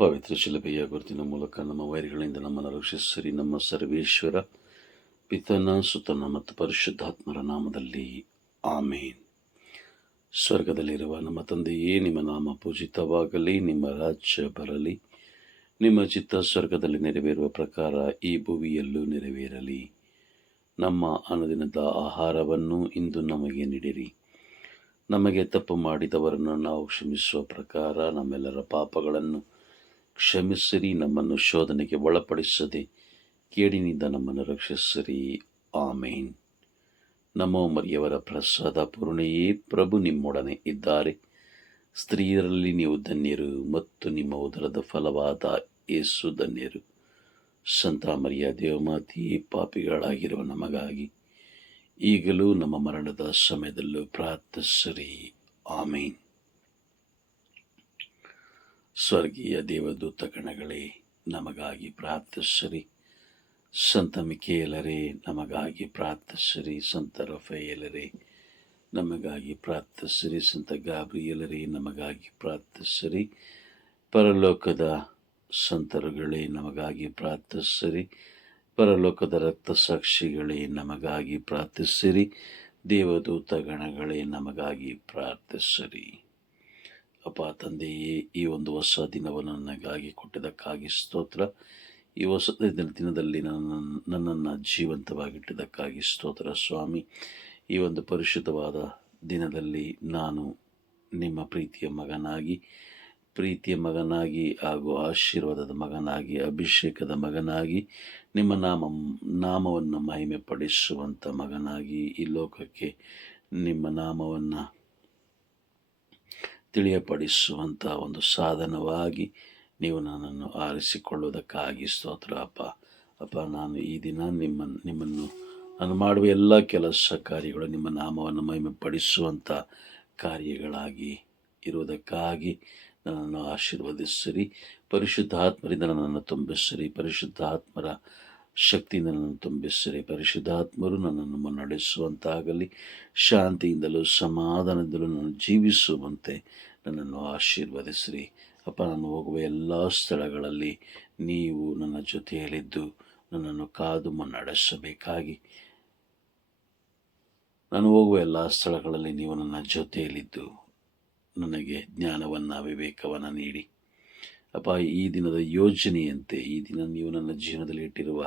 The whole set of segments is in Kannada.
ಪವಿತ್ರ ಶಿಲುಬೆಯ ಗುರುತಿನ ಮೂಲಕ ನಮ್ಮ ವೈರಿಗಳಿಂದ ನಮ್ಮನ್ನು ರಕ್ಷಿಸಿರಿ. ನಮ್ಮ ಸರ್ವೇಶ್ವರ ಪಿತನ ಸುತನ ಮತ್ತು ಪರಿಶುದ್ಧಾತ್ಮರ ನಾಮದಲ್ಲಿ ಆಮೇನ್. ಸ್ವರ್ಗದಲ್ಲಿರುವ ನಮ್ಮ ತಂದೆಯೇ, ನಿಮ್ಮ ನಾಮ ಪೂಜಿತವಾಗಲಿ, ನಿಮ್ಮ ರಾಜ್ಯ ಬರಲಿ, ನಿಮ್ಮ ಚಿತ್ತ ಸ್ವರ್ಗದಲ್ಲಿ ನೆರವೇರುವ ಪ್ರಕಾರ ಈ ಭುವಿಯಲ್ಲೂ ನೆರವೇರಲಿ. ನಮ್ಮ ಅನುದಿನದ ಆಹಾರವನ್ನು ಇಂದು ನಮಗೆ ನೀಡಿರಿ. ನಮಗೆ ತಪ್ಪು ಮಾಡಿದವರನ್ನು ನಾವು ಕ್ಷಮಿಸುವ ಪ್ರಕಾರ ನಮ್ಮೆಲ್ಲರ ಪಾಪಗಳನ್ನು ಕ್ಷಮಿಸಿರಿ. ನಮ್ಮನ್ನು ಶೋಧನೆಗೆ ಒಳಪಡಿಸದೆ ಕೇಡಿನಿಂದ ನಮ್ಮನ್ನು ರಕ್ಷಿಸಿರಿ. ಆಮೇನ್. ನಮೋ ಮರಿಯವರ ಪ್ರಸಾದ ಪೂರ್ಣೆಯೇ, ಪ್ರಭು ನಿಮ್ಮೊಡನೆ ಇದ್ದಾರೆ. ಸ್ತ್ರೀಯರಲ್ಲಿ ನೀವು ಧನ್ಯರು ಮತ್ತು ನಿಮ್ಮ ಉದರದ ಫಲವಾದ ಯೇಸು ಧನ್ಯರು. ಸಂತ ಮರಿಯ ದೇವಮಾತೆಯೇ, ಪಾಪಿಗಳಾಗಿರುವ ನಮಗಾಗಿ ಈಗಲೂ ನಮ್ಮ ಮರಣದ ಸಮಯದಲ್ಲೂ ಪ್ರಾರ್ಥಿಸಿರಿ. ಆಮೇನ್. ಸ್ವರ್ಗೀಯ ದೇವದೂತ ಗಣಗಳೇ, ನಮಗಾಗಿ ಪ್ರಾರ್ಥಿಸಿರಿ. ಸಂತ ಮಿಕೇಲರೇ, ನಮಗಾಗಿ ಪ್ರಾರ್ಥಿಸಿರಿ. ಸಂತ ರಫೇಲರೇ, ನಮಗಾಗಿ ಪ್ರಾರ್ಥಿಸಿರಿ. ಸಂತ ಗಾಬ್ರಿಯಲರೇ, ನಮಗಾಗಿ ಪ್ರಾರ್ಥಿಸಿರಿ. ಪರಲೋಕದ ಸಂತರುಗಳೇ, ನಮಗಾಗಿ ಪ್ರಾರ್ಥಿಸಿರಿ. ಪರಲೋಕದ ರಕ್ತಸಾಕ್ಷಿಗಳೇ, ನಮಗಾಗಿ ಪ್ರಾರ್ಥಿಸಿರಿ. ದೇವದೂತ ಗಣಗಳೇ, ನಮಗಾಗಿ ಪ್ರಾರ್ಥಿಸಿರಿ. ಅಪ್ಪ ತಂದೆಯೇ, ಈ ಒಂದು ಹೊಸ ದಿನವನ್ನು ನನಗಾಗಿ ಕೊಟ್ಟಿದ್ದಕ್ಕಾಗಿ ಸ್ತೋತ್ರ. ಈ ಹೊಸ ದಿನದಲ್ಲಿ ನನ್ನನ್ನು ಜೀವಂತವಾಗಿಟ್ಟಿದ್ದಕ್ಕಾಗಿ ಸ್ತೋತ್ರ ಸ್ವಾಮಿ. ಈ ಒಂದು ಪರಿಶುದ್ಧವಾದ ದಿನದಲ್ಲಿ ನಾನು ನಿಮ್ಮ ಪ್ರೀತಿಯ ಮಗನಾಗಿ ಹಾಗೂ ಆಶೀರ್ವಾದದ ಮಗನಾಗಿ, ಅಭಿಷೇಕದ ಮಗನಾಗಿ, ನಿಮ್ಮ ನಾಮವನ್ನು ಮಹಿಮೆ ಪಡಿಸುವಂಥ ಮಗನಾಗಿ, ಈ ಲೋಕಕ್ಕೆ ನಿಮ್ಮ ನಾಮವನ್ನು ತಿಳಿಯಪಡಿಸುವಂಥ ಒಂದು ಸಾಧನವಾಗಿ ನೀವು ನನ್ನನ್ನು ಆರಿಸಿಕೊಳ್ಳುವುದಕ್ಕಾಗಿ ಸ್ತೋತ್ರ ಅಪ್ಪ. ನಾನು ಈ ದಿನ ನಿಮ್ಮನ್ನು ನಾನು ಮಾಡುವ ಎಲ್ಲ ಕೆಲಸ ಕಾರ್ಯಗಳು ನಿಮ್ಮ ನಾಮವನ್ನು ಮಹಿಮೆ ಪಡಿಸುವಂಥ ಕಾರ್ಯಗಳಾಗಿ ಇರುವುದಕ್ಕಾಗಿ ನನ್ನನ್ನು ಆಶೀರ್ವದಿಸಿರಿ. ಪರಿಶುದ್ಧಾತ್ಮರಿಂದ ನನ್ನನ್ನು ತುಂಬಿಸಿರಿ. ಪರಿಶುದ್ಧಾತ್ಮರ ಶಕ್ತಿಯಿಂದ ನನ್ನನ್ನು ತುಂಬಿಸಿರಿ. ಪರಿಶುದ್ಧಾತ್ಮರು ನನ್ನನ್ನು ಮುನ್ನಡೆಸುವಂತಾಗಲಿ. ಶಾಂತಿಯಿಂದಲೂ ಸಮಾಧಾನದಿಂದಲೂ ನಾನು ಜೀವಿಸುವಂತೆ ನನ್ನನ್ನು ಆಶೀರ್ವದಿಸಿರಿ. ಅಪ್ಪ, ನಾನು ಹೋಗುವ ಎಲ್ಲ ಸ್ಥಳಗಳಲ್ಲಿ ನೀವು ನನ್ನ ಜೊತೆಯಲ್ಲಿದ್ದು ನನ್ನನ್ನು ಕಾದು ಮುನ್ನಡೆಸಬೇಕಾಗಿ, ನಾನು ಹೋಗುವ ಎಲ್ಲ ಸ್ಥಳಗಳಲ್ಲಿ ನೀವು ನನ್ನ ಜೊತೆಯಲ್ಲಿದ್ದು ನನಗೆ ಜ್ಞಾನವನ್ನು, ವಿವೇಕವನ್ನು ನೀಡಿ ಅಪ್ಪ. ಈ ದಿನದ ಯೋಜನೆಯಂತೆ, ಈ ದಿನ ನೀವು ನನ್ನ ಜೀವನದಲ್ಲಿ ಇಟ್ಟಿರುವ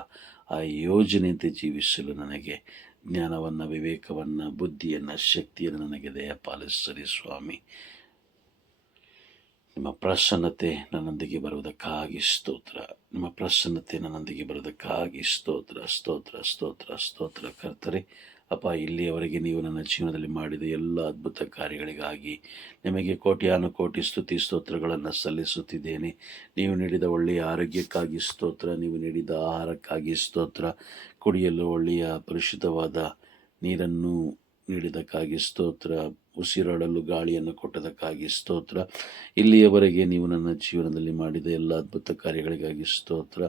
ಆ ಯೋಜನೆಯಂತೆ ಜೀವಿಸಲು ನನಗೆ ಜ್ಞಾನವನ್ನು, ವಿವೇಕವನ್ನು, ಬುದ್ಧಿಯನ್ನು, ಶಕ್ತಿಯನ್ನು ನನಗೆ ದಯಪಾಲಿಸಿರಿ ಸ್ವಾಮಿ. ನಿಮ್ಮ ಪ್ರಸನ್ನತೆ ನನ್ನೊಂದಿಗೆ ಬರುವುದಕ್ಕಾಗಿ ಸ್ತೋತ್ರ. ನಿಮ್ಮ ಪ್ರಸನ್ನತೆ ನನ್ನೊಂದಿಗೆ ಬರುವುದಕ್ಕಾಗಿ ಸ್ತೋತ್ರ ಸ್ತೋತ್ರ ಸ್ತೋತ್ರ ಸ್ತೋತ್ರ ಕರ್ತರೆ. ಅಪ್ಪ, ಇಲ್ಲಿಯವರೆಗೆ ನೀವು ನನ್ನ ಜೀವನದಲ್ಲಿ ಮಾಡಿದ ಎಲ್ಲ ಅದ್ಭುತ ಕಾರ್ಯಗಳಿಗಾಗಿ ನಿಮಗೆ ಕೋಟಿ ಸ್ತುತಿ ಸ್ತೋತ್ರಗಳನ್ನು ಸಲ್ಲಿಸುತ್ತಿದ್ದೇನೆ. ನೀವು ನೀಡಿದ ಒಳ್ಳೆಯ ಆರೋಗ್ಯಕ್ಕಾಗಿ ಸ್ತೋತ್ರ. ನೀವು ನೀಡಿದ ಆಹಾರಕ್ಕಾಗಿ ಸ್ತೋತ್ರ. ಕುಡಿಯಲು ಒಳ್ಳೆಯ ಪರಿಶುದ್ಧವಾದ ನೀರನ್ನು ನೀಡಿದ್ದಕ್ಕಾಗಿ ಸ್ತೋತ್ರ. ಉಸಿರಾಡಲು ಗಾಳಿಯನ್ನು ಕೊಟ್ಟದಕ್ಕಾಗಿ ಸ್ತೋತ್ರ. ಇಲ್ಲಿಯವರೆಗೆ ನೀವು ನನ್ನ ಜೀವನದಲ್ಲಿ ಮಾಡಿದ ಎಲ್ಲ ಅದ್ಭುತ ಕಾರ್ಯಗಳಿಗಾಗಿ ಸ್ತೋತ್ರ.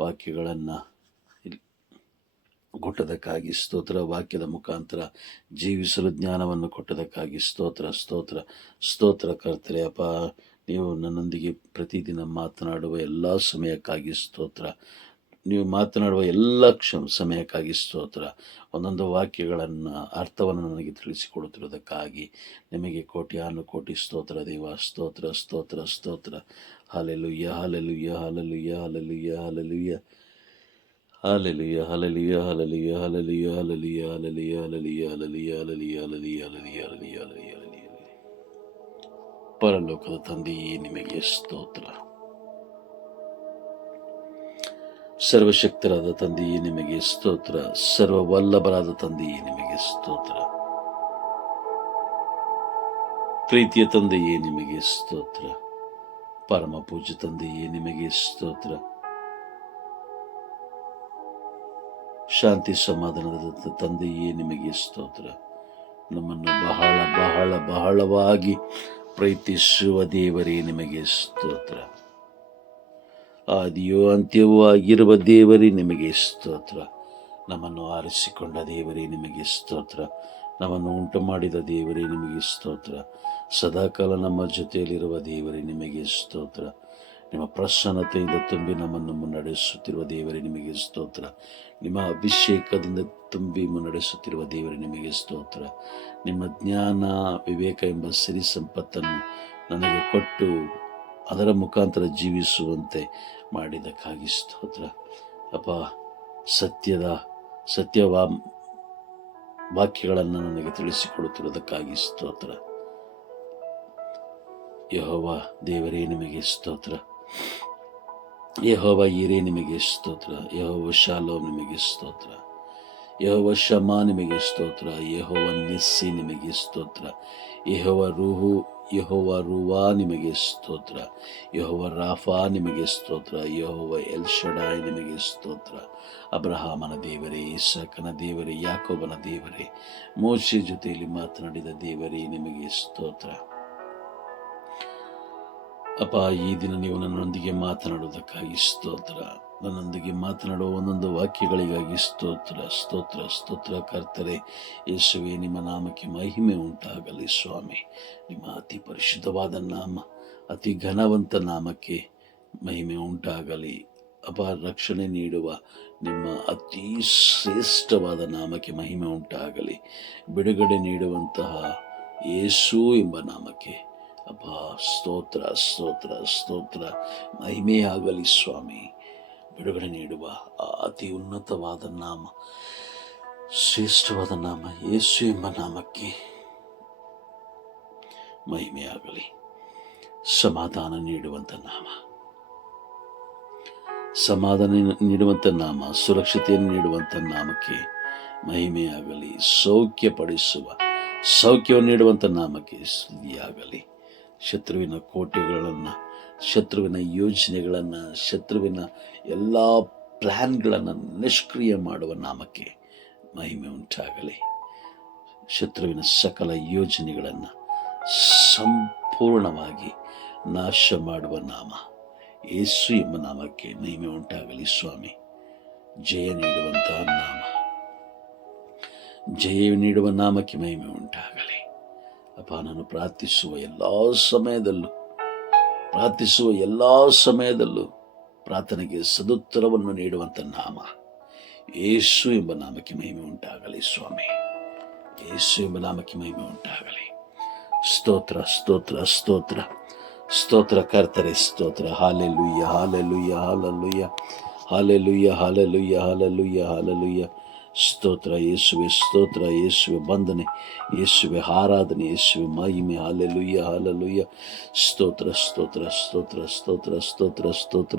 ವಾಕ್ಯಗಳನ್ನು ಕೊಟ್ಟದಕ್ಕಾಗಿ ಸ್ತೋತ್ರ. ವಾಕ್ಯದ ಮುಖಾಂತರ ಜೀವಿಸಲು ಜ್ಞಾನವನ್ನು ಕೊಟ್ಟದಕ್ಕಾಗಿ ಸ್ತೋತ್ರ ಸ್ತೋತ್ರ ಸ್ತೋತ್ರ ಕರ್ತರೆ. ಅಪ್ಪ, ನೀವು ನನ್ನೊಂದಿಗೆ ಪ್ರತಿದಿನ ಮಾತನಾಡುವ ಎಲ್ಲ ಸಮಯಕ್ಕಾಗಿ ಸ್ತೋತ್ರ. ನೀವು ಮಾತನಾಡುವ ಎಲ್ಲ ಸಮಯಕ್ಕಾಗಿ ಸ್ತೋತ್ರ. ಒಂದೊಂದು ವಾಕ್ಯಗಳನ್ನು, ಅರ್ಥವನ್ನು ನನಗೆ ತಿಳಿಸಿಕೊಡುತ್ತಿರುವುದಕ್ಕಾಗಿ ನಿಮಗೆ ಕೋಟಿ ಸ್ತೋತ್ರ ದೇವ. ಸ್ತೋತ್ರ ಸ್ತೋತ್ರ ಸ್ತೋತ್ರ. Hallelujah hallelujah hallelujah hallelujah hallelujah hallelujah hallelujah hallelujah hallelujah hallelujah hallelujah hallelujah hallelujah hallelujah hallelujah hallelujah hallelujah hallelujah. ಪರಲೋಕದ ತಂದೆಯೇ, ನಿಮಗೆ ಸ್ತೋತ್ರ. ಸರ್ವಶಕ್ತರಾದ ತಂದೆಯೇ, ನಿಮಗೆ ಸ್ತೋತ್ರ. ಸರ್ವವಲ್ಲಭರಾದ ತಂದೆಯೇ, ನಿಮಗೆ ಸ್ತೋತ್ರ. ಪ್ರೀತಿಯ ತಂದೆಯೇ, ನಿಮಗೆ ಸ್ತೋತ್ರ. ಪರಮ ಪೂಜ್ಯ ತಂದೆಯೇ, ನಿಮಗೆ ಸ್ತೋತ್ರ. ಶಾಂತಿ ಸಮಾಧಾನದ ತಂದೆಯೇ, ನಿಮಗೆ ಸ್ತೋತ್ರ. ನಮ್ಮನ್ನು ಬಹಳ ಬಹಳ ಬಹಳವಾಗಿ ಪ್ರೀತಿಸುವ ದೇವರೇ, ನಿಮಗೆ ಸ್ತೋತ್ರ. ಆದಿಯೋ ಅಂತ್ಯವೂ ಆಗಿರುವ ದೇವರೇ, ನಿಮಗೆ ಸ್ತೋತ್ರ. ನಮ್ಮನ್ನು ಆರಿಸಿಕೊಂಡ ದೇವರೇ, ನಿಮಗೆ ಸ್ತೋತ್ರ. ನಮ್ಮನ್ನು ಉಂಟು ಮಾಡಿದ ದೇವರೇ, ನಿಮಗೆ ಸ್ತೋತ್ರ. ಸದಾಕಾಲ ನಮ್ಮ ಜೊತೆಯಲ್ಲಿರುವ ದೇವರೇ, ನಿಮಗೆ ಸ್ತೋತ್ರ. ನಿಮ್ಮ ಪ್ರಸನ್ನತೆಯಿಂದ ತುಂಬಿ ನಮ್ಮನ್ನು ಮುನ್ನಡೆಸುತ್ತಿರುವ ದೇವರೇ ನಿಮಗೆ ಸ್ತೋತ್ರ. ನಿಮ್ಮ ಅಭಿಷೇಕದಿಂದ ತುಂಬಿ ಮುನ್ನಡೆಸುತ್ತಿರುವ ದೇವರೇ ನಿಮಗೆ ಸ್ತೋತ್ರ. ನಿಮ್ಮ ಜ್ಞಾನ ವಿವೇಕ ಎಂಬ ಸಿರಿ ಸಂಪತ್ತನ್ನು ನನಗೆ ಕೊಟ್ಟು ಅದರ ಮುಖಾಂತರ ಜೀವಿಸುವಂತೆ ಮಾಡಿದ್ದಕ್ಕಾಗಿ ಸ್ತೋತ್ರ. ಅಪ್ಪ, ಸತ್ಯ ವಾಕ್ಯಗಳನ್ನು ನನಗೆ ತಿಳಿಸಿಕೊಡುತ್ತಿರುವುದಕ್ಕಾಗಿ ಸ್ತೋತ್ರ. ಯೆಹೋವ ದೇವರೇ ನಿಮಗೆ ಸ್ತೋತ್ರ. ಯೆಹೋವ ಈರೇ ನಿಮಗೆ ಸ್ತೋತ್ರ. ಯೆಹೋವ ಶಾಲೋಮ್ ನಿಮಗೆ ಸ್ತೋತ್ರ. ಯೆಹೋವ ಶಮಾ ನಿಮಗೆ ಸ್ತೋತ್ರ. ಯೆಹೋವ ನಿಸ್ಸಿ ನಿಮಗೆ ಸ್ತೋತ್ರ. ಯೆಹೋವ ರೂವಾ ನಿಮಗೆ ಸ್ತೋತ್ರ. ಯೆಹೋವ ರಾಫಾ ನಿಮಗೆ ಸ್ತೋತ್ರ. ಯೆಹೋವ ಎಲ್ ಶಡಾಯ್ ನಿಮಗೆ ಸ್ತೋತ್ರ. ಅಬ್ರಹಾಮನ ದೇವರೇ, ಇಸಾಕನ ದೇವರೇ, ಯಾಕೋಬನ ದೇವರೇ, ಮೋಶೆ ಜೊತೆಯಲ್ಲಿ ಮಾತನಾಡಿದ ದೇವರೇ ನಿಮಗೆ ಸ್ತೋತ್ರ. ಅಪ್ಪ, ಈ ದಿನ ನೀವು ನನ್ನೊಂದಿಗೆ ಮಾತನಾಡುವುದಕ್ಕಾಗಿ ಸ್ತೋತ್ರ. ನನ್ನೊಂದಿಗೆ ಮಾತನಾಡುವ ಒಂದೊಂದು ವಾಕ್ಯಗಳಿಗಾಗಿ ಸ್ತೋತ್ರ ಸ್ತೋತ್ರ ಸ್ತೋತ್ರ. ಕರ್ತರೆ ಯೇಸುವೆ, ನಿಮ್ಮ ನಾಮಕ್ಕೆ ಮಹಿಮೆ ಉಂಟಾಗಲಿ ಸ್ವಾಮಿ. ನಿಮ್ಮ ಅತಿ ಪರಿಶುದ್ಧವಾದ ನಾಮ, ಅತಿ ಘನವಂತ ನಾಮಕ್ಕೆ ಮಹಿಮೆ ಉಂಟಾಗಲಿ. ಅಪ್ಪ, ರಕ್ಷಣೆ ನೀಡುವ ನಿಮ್ಮ ಅತಿ ಶ್ರೇಷ್ಠವಾದ ನಾಮಕ್ಕೆ ಮಹಿಮೆ ಉಂಟಾಗಲಿ. ಬಿಡುಗಡೆ ನೀಡುವಂತಹ ಯೇಸು ಎಂಬ ನಾಮಕ್ಕೆ ಅಪ್ಪ ಸ್ತೋತ್ರ ಸ್ತೋತ್ರ ಸ್ತೋತ್ರ. ಮಹಿಮೆಯಾಗಲಿ ಸ್ವಾಮಿ. ಬಿಡುಗಡೆ ನೀಡುವ ಆ ಅತಿ ಉನ್ನತವಾದ ನಾಮ, ಶ್ರೇಷ್ಠವಾದ ನಾಮ ಯೇಸು ಎಂಬ ನಾಮಕ್ಕೆ ಮಹಿಮೆಯಾಗಲಿ. ಸಮಾಧಾನ ನೀಡುವಂಥ ನಾಮ, ಸಮಾಧಾನ ನೀಡುವಂಥ ನಾಮ, ಸುರಕ್ಷತೆಯನ್ನು ನೀಡುವಂಥ ನಾಮಕ್ಕೆ ಮಹಿಮೆಯಾಗಲಿ. ಸೌಖ್ಯವನ್ನು ನೀಡುವಂಥ ನಾಮಕ್ಕೆ ಸ್ತುತಿಯಾಗಲಿ. ಶತ್ರುವಿನ ಕೋಟೆಗಳನ್ನು, ಶತ್ರುವಿನ ಯೋಜನೆಗಳನ್ನು, ಶತ್ರುವಿನ ಎಲ್ಲ ಪ್ಲ್ಯಾನ್ಗಳನ್ನು ನಿಷ್ಕ್ರಿಯ ಮಾಡುವ ನಾಮಕ್ಕೆ ಮಹಿಮೆ ಉಂಟಾಗಲಿ. ಶತ್ರುವಿನ ಸಕಲ ಯೋಜನೆಗಳನ್ನು ಸಂಪೂರ್ಣವಾಗಿ ನಾಶ ಮಾಡುವ ನಾಮ ಯೇಸು ಎಂಬ ನಾಮಕ್ಕೆ ಮಹಿಮೆ ಉಂಟಾಗಲಿ ಸ್ವಾಮಿ. ಜಯ ನೀಡುವಂತಹ ನಾಮ, ಜಯ ನೀಡುವ ನಾಮಕ್ಕೆ ಮಹಿಮೆ ಉಂಟಾಗಲಿ. ಅಪ್ಪ, ನಾನು ಪ್ರಾರ್ಥಿಸುವ ಎಲ್ಲ ಸಮಯದಲ್ಲೂ ಪ್ರಾರ್ಥನೆಗೆ ಸದುತ್ತರವನ್ನು ನೀಡುವಂಥ ನಾಮ ಯೇಸು ಎಂಬ ನಾಮಕ್ಕೆ ಮಹಿಮೆ ಉಂಟಾಗಲಿ ಸ್ವಾಮಿ. ಯೇಸು ಎಂಬ ನಾಮಕ್ಕೆ ಮಹಿಮೆ ಉಂಟಾಗಲಿ. ಸ್ತೋತ್ರ ಸ್ತೋತ್ರ ಸ್ತೋತ್ರ ಸ್ತೋತ್ರ. ಕರ್ತರೆ ಸ್ತೋತ್ರ. Hallelujah hallelujah hallelujah hallelujah hallelujah hallelujah hallelujah. ಸ್ತೋತ್ರ ಯೇಸುವೆ, ಸ್ತೋತ್ರ ಯೇಸುವೆ. ಬಂಧನೆ ಯೇಸುವೆ, ಆರಾಧನೆ ಯೇಸುವೆ, ಮಹಿಮೆ ಹಾಲೆಲೂಯ ಹಾಲೆಲೂಯ. ಸ್ತೋತ್ರ ಸ್ತೋತ್ರ ಸ್ತೋತ್ರ ಸ್ತೋತ್ರ ಸ್ತೋತ್ರ ಸ್ತೋತ್ರ.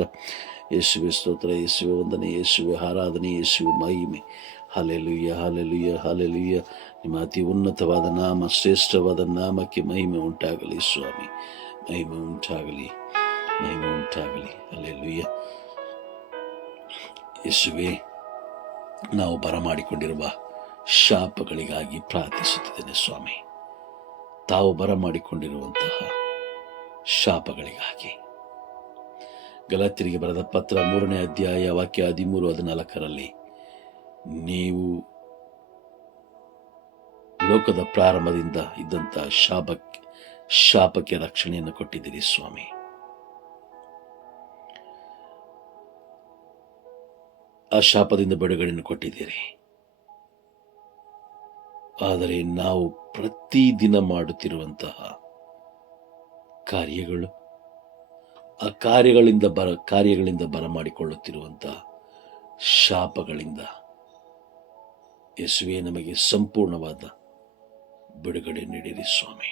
ಯೇಸುವೆ ಸ್ತೋತ್ರ, ಯೇಸುವೆ ವಂದನೆ, ಯೇಸುವೆ ಆರಾಧನೆ, ಯೇಸುವೆ ಮಹಿಮೆ. Hallelujah hallelujah hallelujah. ನಿಮ್ಮ ಅತಿ ಉನ್ನತವಾದ ನಾಮ, ಶ್ರೇಷ್ಠವಾದ ನಾಮಕ್ಕೆ ಮಹಿಮೆ ಉಂಟಾಗಲಿ ಸ್ವಾಮಿ. ಮಹಿಮೆ ಉಂಟಾಗಲಿ, ಮಹಿಮೆ ಉಂಟಾಗಲಿ. ಹಾಲೆಲೂಯ. ಯೇಸುವೆ, ನಾವು ಬರಮಾಡಿಕೊಂಡಿರುವ ಶಾಪಗಳಿಗಾಗಿ ಪ್ರಾರ್ಥಿಸುತ್ತಿದ್ದೇನೆ ಸ್ವಾಮಿ. ತಾವು ಬರಮಾಡಿಕೊಂಡಿರುವಂತಹ ಶಾಪಗಳಿಗಾಗಿ. ಗಲಾತ್ಯರಿಗೆ ಬರೆದ ಪತ್ರ 3ನೇ ಅಧ್ಯಾಯ ವಾಕ್ಯ 13-14 ನೀವು ಲೋಕದ ಪ್ರಾರಂಭದಿಂದ ಇದ್ದಂಥ ಶಾಪಕ್ಕೆ ರಕ್ಷಣೆಯನ್ನು ಕೊಟ್ಟಿದ್ದೀರಿ ಸ್ವಾಮಿ. ಆ ಶಾಪದಿಂದ ಬಿಡುಗಡೆಯನ್ನು ಕೊಟ್ಟಿದ್ದೀರಿ. ಆದರೆ ನಾವು ಪ್ರತಿದಿನ ಮಾಡುತ್ತಿರುವಂತಹ ಕಾರ್ಯಗಳು, ಆ ಕಾರ್ಯಗಳಿಂದ ಬರಮಾಡಿಕೊಳ್ಳುತ್ತಿರುವಂತಹ ಶಾಪಗಳಿಂದ ಯೇಸುವೆ ನಮಗೆ ಸಂಪೂರ್ಣವಾದ ಬಿಡುಗಡೆ ನೀಡಿರಿ ಸ್ವಾಮಿ.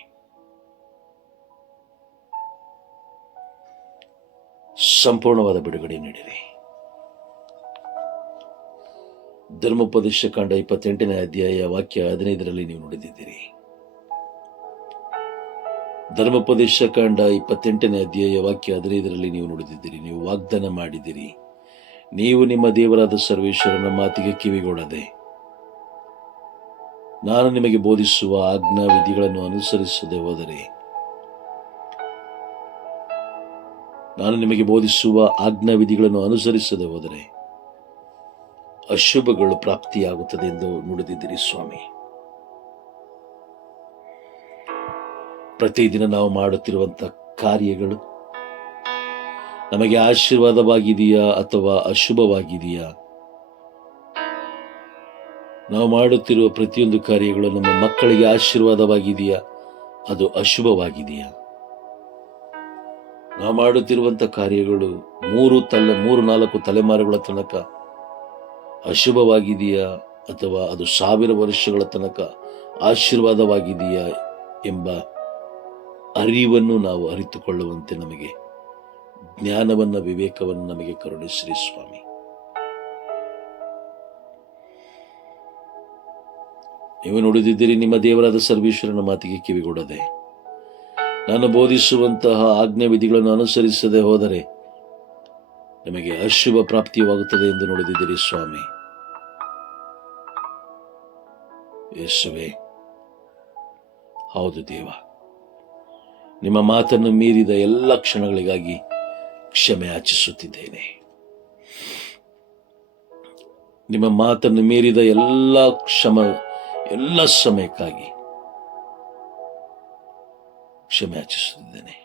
ಸಂಪೂರ್ಣವಾದ ಬಿಡುಗಡೆ ನೀಡಿರಿ. ಧರ್ಮೋಪದೇಶ ಕಾಂಡ 28ನೇ ಅಧ್ಯಾಯ ವಾಕ್ಯ 15 ನೀವು ನುಡಿದಿದ್ದೀರಿ. ಧರ್ಮೋಪದೇಶ ಕಾಂಡ 28ನೇ ಅಧ್ಯಾಯ ವಾಕ್ಯ 15 ನೀವು ನುಡಿದಿದ್ದೀರಿ. ನೀವು ವಾಗ್ದಾನ ಮಾಡಿದಿರಿ, ನೀವು ನಿಮ್ಮ ದೇವರಾದ ಸರ್ವೇಶ್ವರನ ಮಾತಿಗೆ ಕಿವಿಗೊಡದೆ ನಾನು ನಿಮಗೆ ಬೋಧಿಸುವ ಆಜ್ಞಾ ವಿಧಿಗಳನ್ನು ಅನುಸರಿಸದೆ ಹೋದರೆ, ಅಶುಭಗಳು ಪ್ರಾಪ್ತಿಯಾಗುತ್ತದೆ ಎಂದು ನುಡಿದಿದ್ದೀರಿ ಸ್ವಾಮಿ. ಪ್ರತಿದಿನ ನಾವು ಮಾಡುತ್ತಿರುವಂತಹ ಕಾರ್ಯಗಳು, ನಮಗೆ ಆಶೀರ್ವಾದವಾಗಿದೆಯಾ ಅಥವಾ ಅಶುಭವಾಗಿದೆಯಾ? ನಾವು ಮಾಡುತ್ತಿರುವ ಪ್ರತಿಯೊಂದು ಕಾರ್ಯಗಳು ನಮ್ಮ ಮಕ್ಕಳಿಗೆ ಆಶೀರ್ವಾದವಾಗಿದೆಯಾ, ಅದು ಅಶುಭವಾಗಿದೆಯಾ? ನಾವು ಮಾಡುತ್ತಿರುವಂಥ ಕಾರ್ಯಗಳು 3-4 ತಲೆಮಾರುಗಳ ತನಕ ಅಶುಭವಾಗಿದೆಯಾ ಅಥವಾ ಅದು 1000 ವರ್ಷಗಳ ತನಕ ಆಶೀರ್ವಾದವಾಗಿದೆಯಾ ಎಂಬ ಅರಿವನ್ನು ನಾವು ಅರಿತುಕೊಳ್ಳುವಂತೆ ನಮಗೆ ಜ್ಞಾನವನ್ನ, ವಿವೇಕವನ್ನು ನಮಗೆ ಕರುಣಿಸಿರಿ ಸ್ವಾಮಿ. ನೀವು ನುಡಿದಿದ್ದೀರಿ, ನಿಮ್ಮ ದೇವರಾದ ಸರ್ವೇಶ್ವರನ ಮಾತಿಗೆ ಕಿವಿಗೊಡದೆ ನಾನು ಬೋಧಿಸುವಂತಹ ಆಜ್ಞೆ ವಿಧಿಗಳನ್ನು ಅನುಸರಿಸದೆ ಹೋದರೆ ನಿಮಗೆ ಅಶುಭ ಪ್ರಾಪ್ತಿಯಾಗುತ್ತದೆ ಎಂದು ನುಡಿದಿದ್ದೀರಿ ಸ್ವಾಮಿ. ಯೇಸುವೇ, ಹೌದು ದೇವ, ನಿಮ್ಮ ಮಾತನ್ನು ಮೀರಿದ ಎಲ್ಲ ಕ್ಷಣಗಳಿಗಾಗಿ ಕ್ಷಮೆ ಯಾಚಿಸುತ್ತಿದ್ದೇನೆ. ನಿಮ್ಮ ಮಾತನ್ನು ಮೀರಿದ ಎಲ್ಲ ಸಮಯಕ್ಕಾಗಿ ಕ್ಷಮೆ ಯಾಚಿಸುತ್ತಿದ್ದೇನೆ.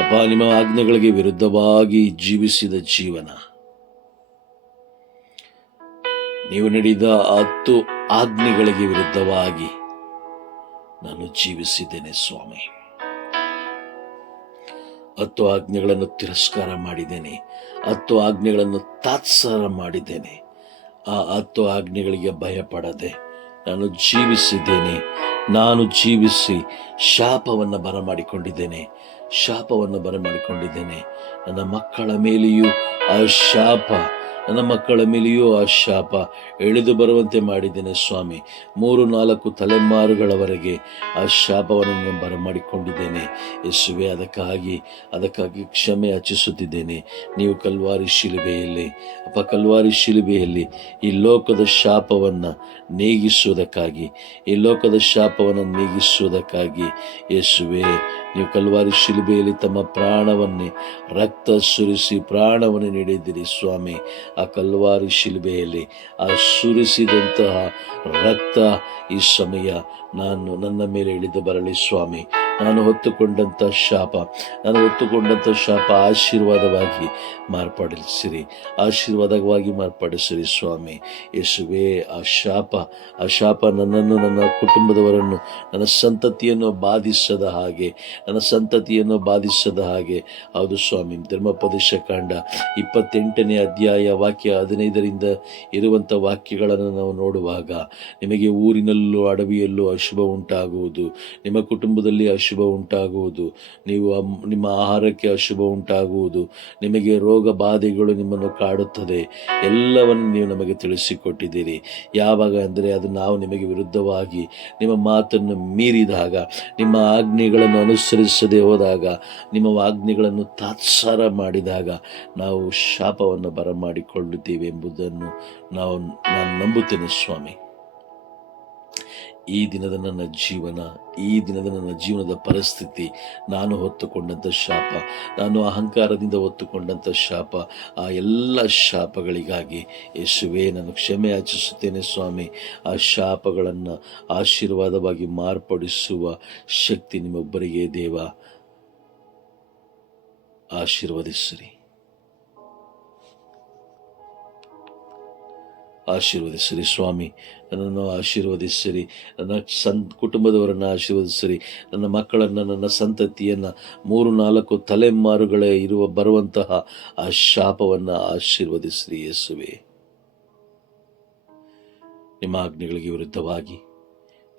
ಅಪ್ಪ, ನಿಮ್ಮ ಆಜ್ಞೆಗಳಿಗೆ ವಿರುದ್ಧವಾಗಿ ಜೀವಿಸಿದ ಜೀವನ, ನೀವು ನೀಡಿದ 10 ಆಜ್ಞೆಗಳಿಗೆ ವಿರುದ್ಧವಾಗಿ ನಾನು ಜೀವಿಸಿದ್ದೇನೆ ಸ್ವಾಮಿ. 10 ಆಜ್ಞೆಗಳನ್ನು ತಿರಸ್ಕಾರ ಮಾಡಿದ್ದೇನೆ. 10 ಆಜ್ಞೆಗಳನ್ನು ತಾತ್ಸಾರ ಮಾಡಿದ್ದೇನೆ. ಆ 10 ಆಜ್ಞೆಗಳಿಗೆ ಭಯಪಡದೆ ನಾನು ಜೀವಿಸಿದ್ದೇನೆ. ನಾನು ಜೀವಿಸಿ ಶಾಪವನ್ನು ಬರಮಾಡಿಕೊಂಡಿದ್ದೇನೆ. ನನ್ನ ಮಕ್ಕಳ ಮೇಲೆಯೂ ಆ ಶಾಪ, ಎಳೆದು ಬರುವಂತೆ ಮಾಡಿದ್ದೇನೆ ಸ್ವಾಮಿ. 3-4 ತಲೆಮಾರುಗಳವರೆಗೆ ಆ ಶಾಪವನ್ನು ಬರಮಾಡಿಕೊಂಡಿದ್ದೇನೆ ಯೇಸುವೆ. ಅದಕ್ಕಾಗಿ ಕ್ಷಮೆ ಯಾಚಿಸುತ್ತಿದ್ದೇನೆ. ನೀವು ಕಲ್ವಾರಿ ಶಿಲುಬೆಯಲ್ಲಿ ಈ ಲೋಕದ ಶಾಪವನ್ನು ನೀಗಿಸುವುದಕ್ಕಾಗಿ ಯೇಸುವೆ, ನೀವು ಕಲ್ವಾರಿ ಶಿಲುಬೆಯಲ್ಲಿ ತಮ್ಮ ಪ್ರಾಣವನ್ನೇ, ರಕ್ತ ಸುರಿಸಿ ಪ್ರಾಣವನ್ನು ನೀಡಿದ್ದೀರಿ ಸ್ವಾಮಿ. ಆ ಕಲ್ವಾರಿ ಶಿಲುಬೆಯಲ್ಲಿ ಆ ಸುರಿಸಿದಂತಹ ರಕ್ತ ಈ ಸಮಯ ನನ್ನ ಮೇಲೆ ಇಳಿದು ಬರಲಿ ಸ್ವಾಮಿ. ನಾನು ಹೊತ್ತುಕೊಂಡಂಥ ಶಾಪ ಆಶೀರ್ವಾದವಾಗಿ ಮಾರ್ಪಡಿಸಿರಿ ಸ್ವಾಮಿ. ಯೇಸುವೇ, ಆ ಶಾಪ ನನ್ನನ್ನು, ನನ್ನ ಕುಟುಂಬದವರನ್ನು, ನನ್ನ ಸಂತತಿಯನ್ನು ಬಾಧಿಸದ ಹಾಗೆ ಹೌದು ಸ್ವಾಮಿ. ಧರ್ಮೋಪದೇಶ ಕಾಂಡ 28ನೇ ಅಧ್ಯಾಯ ವಾಕ್ಯ 15ರಿಂದ ಇರುವಂಥ ವಾಕ್ಯಗಳನ್ನು ನಾವು ನೋಡುವಾಗ, ನಿಮಗೆ ಊರಿನಲ್ಲೂ ಅಡವಿಯಲ್ಲೂ ಅಶುಭ ಉಂಟಾಗುವುದು, ನಿಮ್ಮ ಕುಟುಂಬದಲ್ಲಿ ಅಶುಭ ಉಂಟಾಗುವುದು, ನಿಮ್ಮ ಆಹಾರಕ್ಕೆ ಅಶುಭ ಉಂಟಾಗುವುದು, ನಿಮಗೆ ರೋಗ ಬಾಧೆಗಳು ನಿಮ್ಮನ್ನು ಕಾಡುತ್ತದೆ, ಎಲ್ಲವನ್ನು ನೀವು ನಮಗೆ ತಿಳಿಸಿಕೊಟ್ಟಿದ್ದೀರಿ. ಯಾವಾಗ ಅಂದರೆ, ಅದು ನಾವು ನಿಮಗೆ ವಿರುದ್ಧವಾಗಿ ನಿಮ್ಮ ಮಾತನ್ನು ಮೀರಿದಾಗ, ನಿಮ್ಮ ಆಜ್ಞೆಗಳನ್ನು ಅನುಸರಿಸದೆ ಹೋದಾಗ, ನಿಮ್ಮ ಆಜ್ಞೆಗಳನ್ನು ತಾತ್ಸಾರ ಮಾಡಿದಾಗ ನಾವು ಶಾಪವನ್ನು ಬರಮಾಡಿಕೊಳ್ಳುತ್ತೇವೆ ಎಂಬುದನ್ನು ನಾನು ನಂಬುತ್ತೇನೆ ಸ್ವಾಮಿ. ಈ ದಿನದ ನನ್ನ ಜೀವನದ ಪರಿಸ್ಥಿತಿ, ನಾನು ಹೊತ್ತುಕೊಂಡಂಥ ಶಾಪ, ನಾನು ಅಹಂಕಾರದಿಂದ ಹೊತ್ತುಕೊಂಡಂಥ ಶಾಪ, ಆ ಎಲ್ಲ ಶಾಪಗಳಿಗಾಗಿ ಯೇಸುವೇ ನಾನು ಕ್ಷಮೆ ಯಾಚಿಸುತ್ತೇನೆ ಸ್ವಾಮಿ. ಆ ಶಾಪಗಳನ್ನು ಆಶೀರ್ವಾದವಾಗಿ ಮಾರ್ಪಡಿಸುವ ಶಕ್ತಿ ನಿಮ್ಮೊಬ್ಬರಿಗೆ ದೇವ. ಆಶೀರ್ವದಿಸಿರಿ ಸ್ವಾಮಿ. ನನ್ನನ್ನು ಆಶೀರ್ವದಿಸಿರಿ, ನನ್ನ ಕುಟುಂಬದವರನ್ನು ಆಶೀರ್ವದಿಸಿರಿ, ನನ್ನ ಮಕ್ಕಳನ್ನು, ನನ್ನ ಸಂತತಿಯನ್ನು, 3-4 ತಲೆಮಾರುಗಳ ಬರುವಂತಹ ಆ ಶಾಪವನ್ನು ಆಶೀರ್ವದಿಸಿರಿ ಯೇಸುವೆ. ನಿಮ್ಮ ಆಜ್ಞೆಗಳಿಗೆ ವಿರುದ್ಧವಾಗಿ